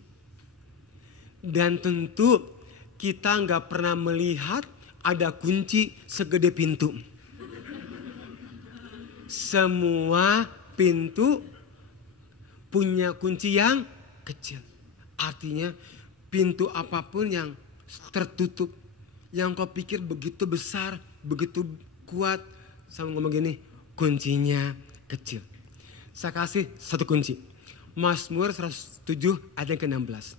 Dan tentu kita nggak pernah melihat ada kunci segede pintu. Semua pintu punya kunci yang kecil. Artinya pintu apapun yang tertutup, yang kau pikir begitu besar, begitu kuat, sama ngomong gini, kuncinya kecil. Saya kasih satu kunci. Mazmur 107 ayat yang ke-16.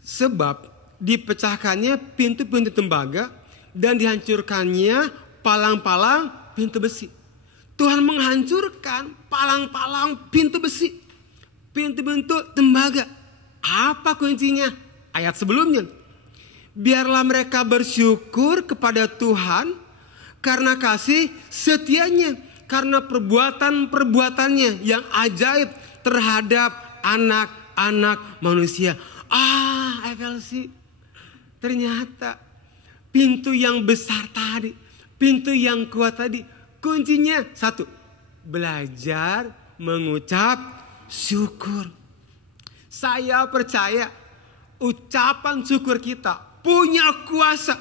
Sebab dipecahkannya pintu-pintu tembaga dan dihancurkannya palang-palang pintu besi. Tuhan menghancurkan palang-palang pintu besi, pintu-pintu tembaga. Apa kuncinya? Ayat sebelumnya. Biarlah mereka bersyukur kepada Tuhan karena kasih setianya, karena perbuatan-perbuatannya yang ajaib terhadap anak-anak manusia. FLC, ternyata pintu yang besar tadi, pintu yang kuat tadi, kuncinya satu, belajar mengucap syukur. Saya percaya ucapan syukur kita punya kuasa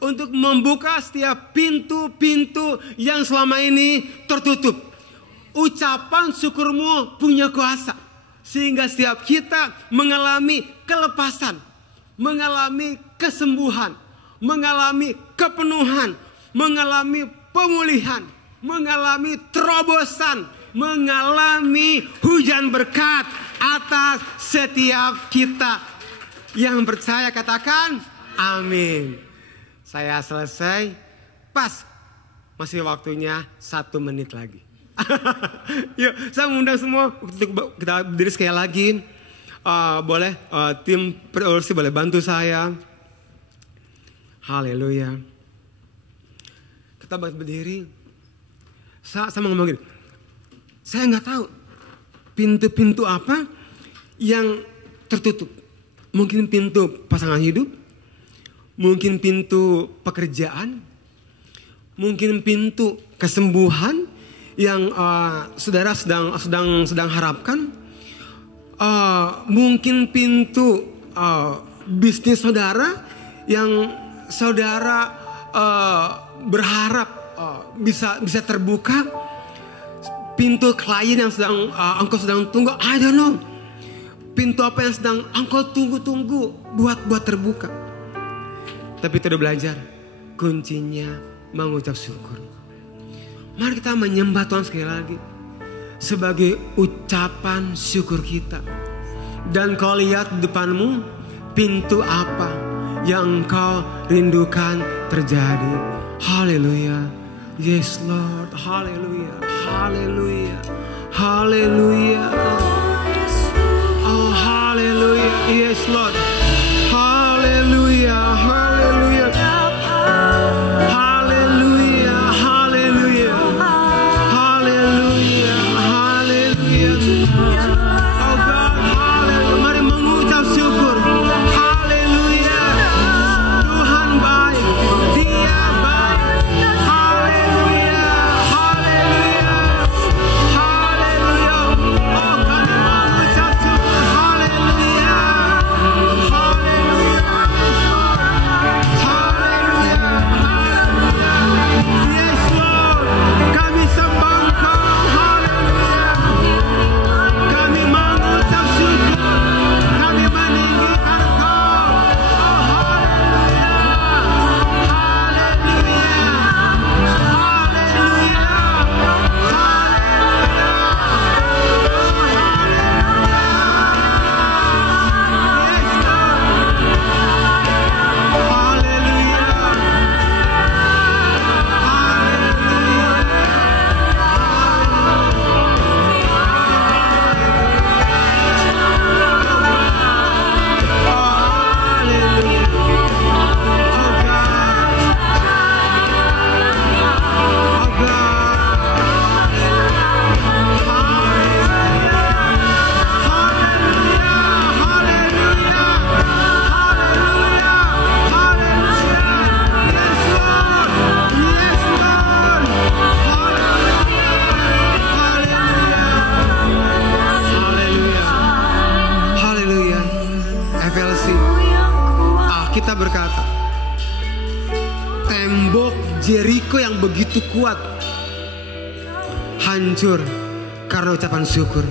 untuk membuka setiap pintu-pintu yang selama ini tertutup. Ucapan syukurmu punya kuasa sehingga setiap kita mengalami kelepasan, mengalami kesembuhan, mengalami kepenuhan, mengalami pemulihan, mengalami terobosan, mengalami hujan berkat atas setiap kita. Yang percaya katakan amin. Saya selesai, pas masih waktunya 1 menit lagi. Yuk, saya mengundang semua untuk kita berdiri sekali lagi. Boleh tim pre-orsi boleh bantu saya. Haleluya. Kita berdiri. Saya ngomong gini, saya nggak tahu pintu-pintu apa yang tertutup. Mungkin pintu pasangan hidup, mungkin pintu pekerjaan, mungkin pintu kesembuhan yang saudara sedang harapkan, mungkin pintu bisnis saudara yang saudara berharap bisa terbuka, pintu klien yang engkau sedang tunggu, I don't know, pintu apa yang sedang engkau tunggu buat terbuka. Tapi kita udah belajar kuncinya mengucap syukur. Mari kita menyembah Tuhan sekali lagi sebagai ucapan syukur kita. Dan kau lihat di depanmu pintu apa yang kau rindukan terjadi. Haleluya. Yes Lord. Haleluya. Haleluya. Haleluya. Oh haleluya. Yes Lord. Haleluya. Haleluya. Haleluya. Haleluya. Haleluya. Haleluya. Oh God, haleluya. Mari mengucap syukur. Haleluya. Tuhan baik. Dia Alkitab berkata, tembok Jericho yang begitu kuat hancur karena ucapan syukur.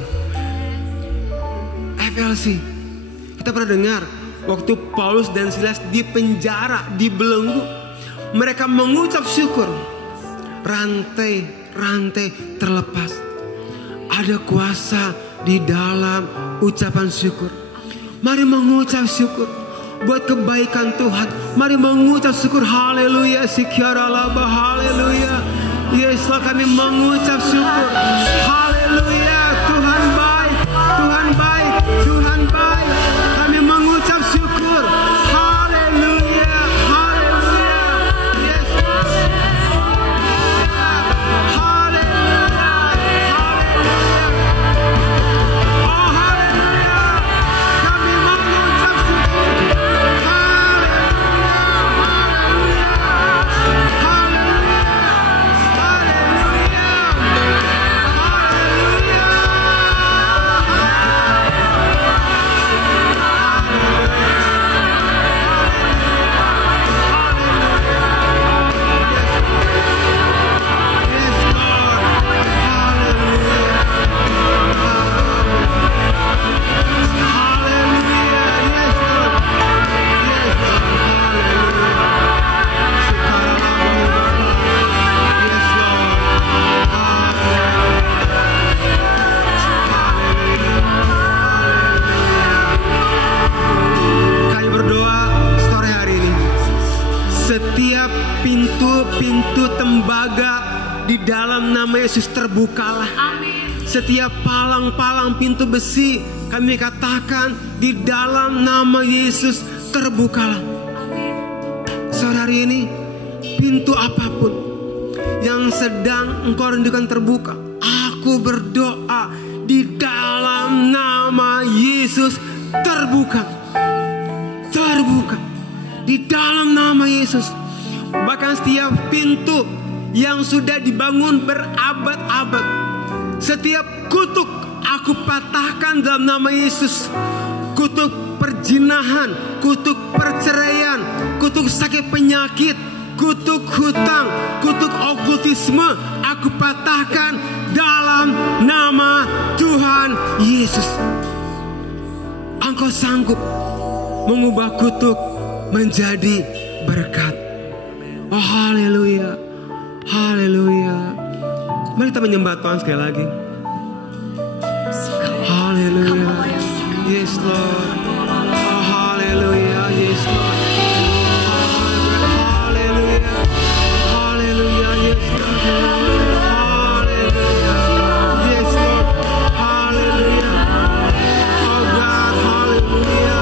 FLC, kita pernah dengar waktu Paulus dan Silas di penjara, dibelenggu, mereka mengucap syukur. Rantai terlepas. Ada kuasa di dalam ucapan syukur. Mari mengucap syukur buat kebaikan Tuhan. Mari mengucap syukur. Haleluya. Haleluya. Yesus, kami mengucap syukur. Haleluya. Tuhan baik. Tuhan baik. Tuhan baik. Kami mengucap syukur. Haleluya. Haleluya. Yesus. Haleluya. Haleluya. Oh haleluya. Kami mengucap syukur. Setiap pintu-pintu tembaga di dalam nama Yesus terbukalah. Setiap palang-palang pintu besi kami katakan di dalam nama Yesus terbukalah. Saudari ini, pintu apapun yang sedang engkau rindukan terbuka, aku berdoa di dalam nama Yesus terbuka. Terbuka di dalam nama Yesus. Bahkan setiap pintu yang sudah dibangun berabad-abad, setiap kutuk aku patahkan dalam nama Yesus. Kutuk perzinahan, kutuk perceraian, kutuk sakit penyakit, kutuk hutang, kutuk okultisme, aku patahkan dalam nama Tuhan Yesus. Engkau sanggup mengubah kutuk menjadi berkat. Oh haleluya. Haleluya. Mari kita menyembah Tuhan sekali lagi. Haleluya. Yes Lord. Oh haleluya. Yes Lord. Haleluya. Haleluya. Yes Lord. Haleluya. Yes Lord. Haleluya. Oh God. Haleluya.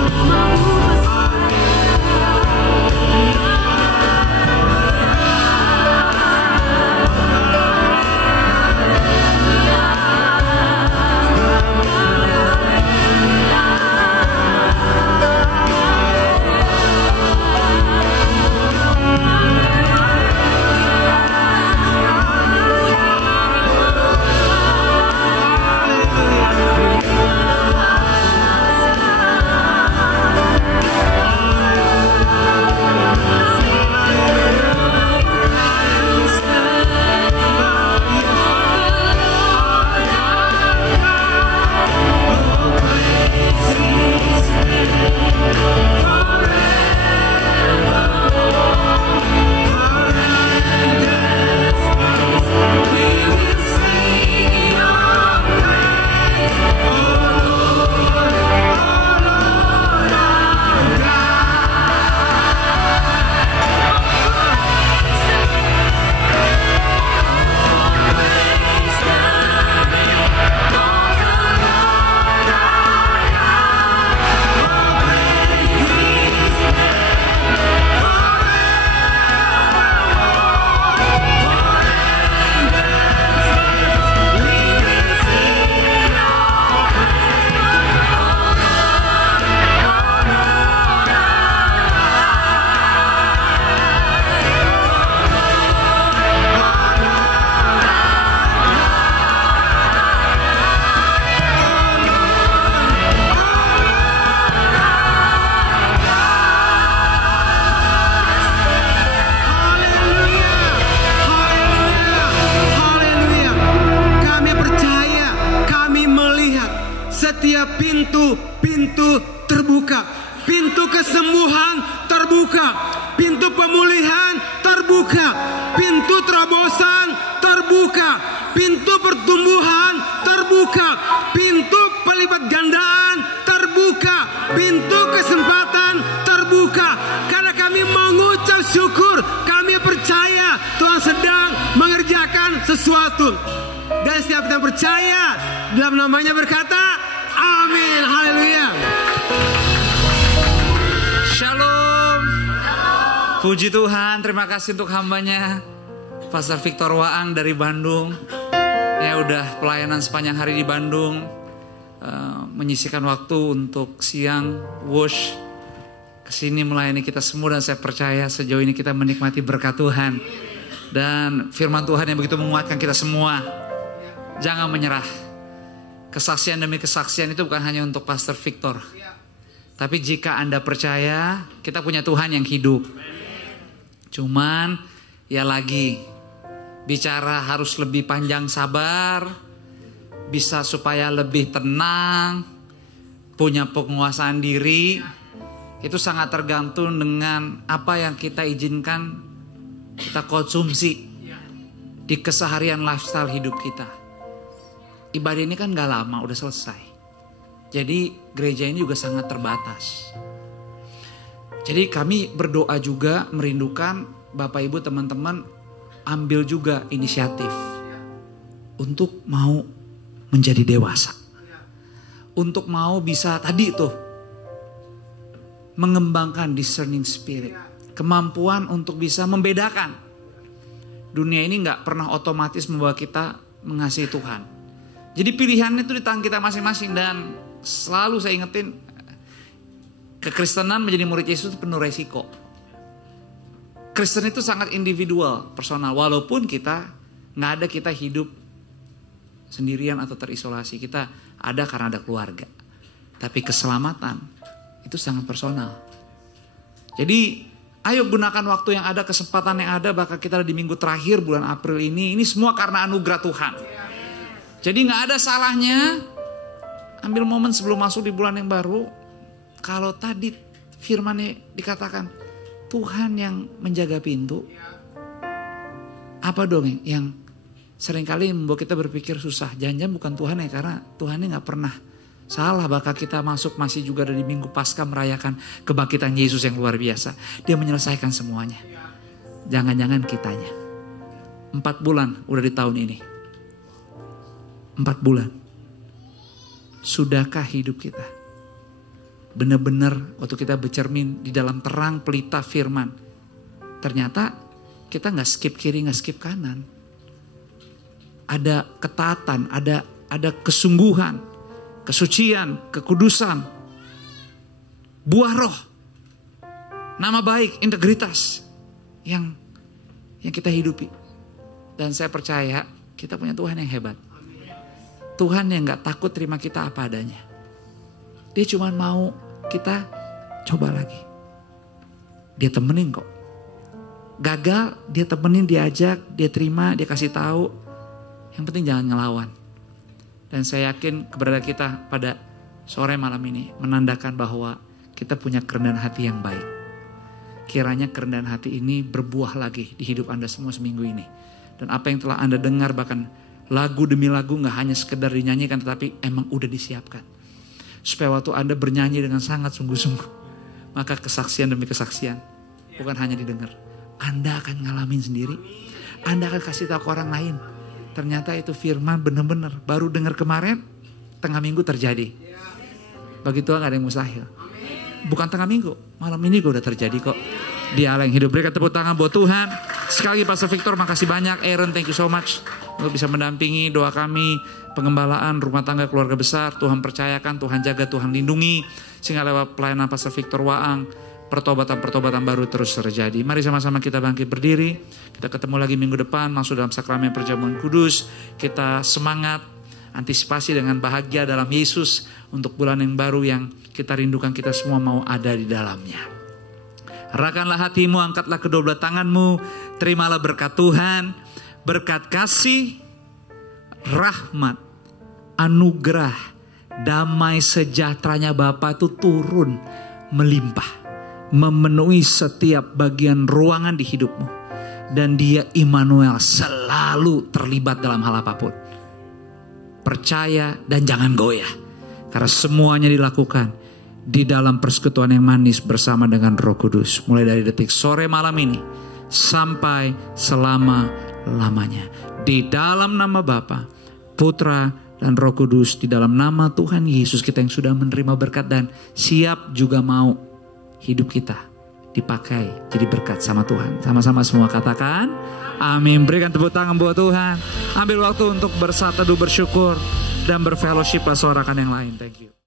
pintu terbuka. Pintu kesembuhan terbuka. Pintu pemulihan terbuka. Pintu terobosan terbuka. Pintu pertumbuhan terbuka. Pintu pelipat gandaan terbuka. Pintu kesempatan terbuka. Karena kami mengucap syukur. Kami percaya Tuhan sedang mengerjakan sesuatu. Dan setiap kita percaya dalam namanya berkata amin. Haleluya. Shalom. Puji Tuhan, terima kasih untuk hambanya Pastor Victor Waang dari Bandung. Ya udah pelayanan sepanjang hari di Bandung, menyisihkan waktu untuk siang wash kesini melayani kita semua. Dan saya percaya sejauh ini kita menikmati berkat Tuhan dan firman Tuhan yang begitu menguatkan kita semua. Jangan menyerah. Kesaksian demi kesaksian itu bukan hanya untuk Pastor Victor, tapi jika Anda percaya, kita punya Tuhan yang hidup. Cuman ya lagi, bicara harus lebih panjang sabar, bisa supaya lebih tenang, punya penguasaan diri. Itu sangat tergantung dengan apa yang kita izinkan kita konsumsi di keseharian lifestyle hidup kita. Ibadah ini kan gak lama, udah selesai. Jadi gereja ini juga sangat terbatas. Jadi kami berdoa juga merindukan Bapak Ibu teman-teman ambil juga inisiatif untuk mau menjadi dewasa. Untuk mau bisa tadi tuh mengembangkan discerning spirit. Kemampuan untuk bisa membedakan. Dunia ini gak pernah otomatis membawa kita mengasihi Tuhan. Jadi pilihannya itu di tangan kita masing-masing. Dan selalu saya ingetin, kekristenan menjadi murid Yesus itu penuh resiko. Kristen itu sangat individual, personal. Walaupun kita nggak ada kita hidup sendirian atau terisolasi. Kita ada karena ada keluarga. Tapi keselamatan itu sangat personal. Jadi ayo gunakan waktu yang ada, kesempatan yang ada. Bahkan kita ada di minggu terakhir bulan April ini. Ini semua karena anugerah Tuhan. Jadi nggak ada salahnya ambil momen sebelum masuk di bulan yang baru. Kalau tadi firman-Nya dikatakan Tuhan yang menjaga pintu, apa dong yang seringkali membuat kita berpikir susah? Jangan-jangan bukan Tuhan ya, karena Tuhannya nggak pernah salah. Bahkan kita masuk masih juga dari minggu Paskah merayakan kebangkitan Yesus yang luar biasa. Dia menyelesaikan semuanya. Jangan-jangan kitanya 4 bulan udah di tahun ini, 4 bulan. Sudahkah hidup kita benar-benar waktu kita bercermin di dalam terang pelita firman, ternyata kita gak skip kiri, gak skip kanan. Ada ketaatan, ada kesungguhan, kesucian, kekudusan, buah roh, nama baik, integritas yang kita hidupi. Dan saya percaya kita punya Tuhan yang hebat. Tuhan yang gak takut terima kita apa adanya. Dia cuma mau kita coba lagi. Dia temenin kok. Gagal dia temenin, diajak, dia terima, dia kasih tahu. Yang penting jangan ngelawan. Dan saya yakin keberadaan kita pada sore malam ini menandakan bahwa kita punya kerendahan hati yang baik. Kiranya kerendahan hati ini berbuah lagi di hidup Anda semua seminggu ini. Dan apa yang telah Anda dengar, bahkan lagu demi lagu gak hanya sekedar dinyanyikan, tetapi emang udah disiapkan. Supaya waktu Anda bernyanyi dengan sangat sungguh-sungguh, maka kesaksian demi kesaksian bukan hanya didengar, Anda akan ngalamin sendiri. Anda akan kasih tahu ke orang lain. Ternyata itu firman benar-benar baru dengar kemarin, tengah minggu terjadi. Bagi Tuhan gak ada yang mustahil. Bukan tengah minggu, malam ini udah terjadi kok. Dia Allah yang hidup. Berikan tepuk tangan buat Tuhan. Sekali lagi Pastor Victor, makasih banyak. Aaron, thank you so much untuk bisa mendampingi doa kami, pengembalaan rumah tangga keluarga besar. Tuhan percayakan, Tuhan jaga, Tuhan lindungi, sehingga lewat pelayanan Pastor Victor Waang pertobatan-pertobatan baru terus terjadi. Mari sama-sama kita bangkit berdiri. Kita ketemu lagi minggu depan, masuk dalam sakramen perjamuan kudus. Kita semangat, antisipasi dengan bahagia dalam Yesus untuk bulan yang baru yang kita rindukan, kita semua mau ada di dalamnya. Arahkanlah hatimu, angkatlah kedua belah tanganmu, terimalah berkat Tuhan, berkat kasih, rahmat, anugerah, damai sejahteranya Bapa itu turun melimpah, memenuhi setiap bagian ruangan di hidupmu. Dan Dia Immanuel selalu terlibat dalam hal apapun. Percaya dan jangan goyah, karena semuanya dilakukan di dalam persekutuan yang manis bersama dengan Roh Kudus. Mulai dari detik sore malam ini sampai selama-lamanya. Di dalam nama Bapa, Putra, dan Roh Kudus, di dalam nama Tuhan Yesus kita yang sudah menerima berkat dan siap juga mau hidup kita dipakai jadi berkat sama Tuhan. Sama-sama semua katakan amin. Berikan tepuk tangan buat Tuhan. Ambil waktu untuk bersatu, bersyukur, dan berfellowship lah seorang yang lain. Thank you.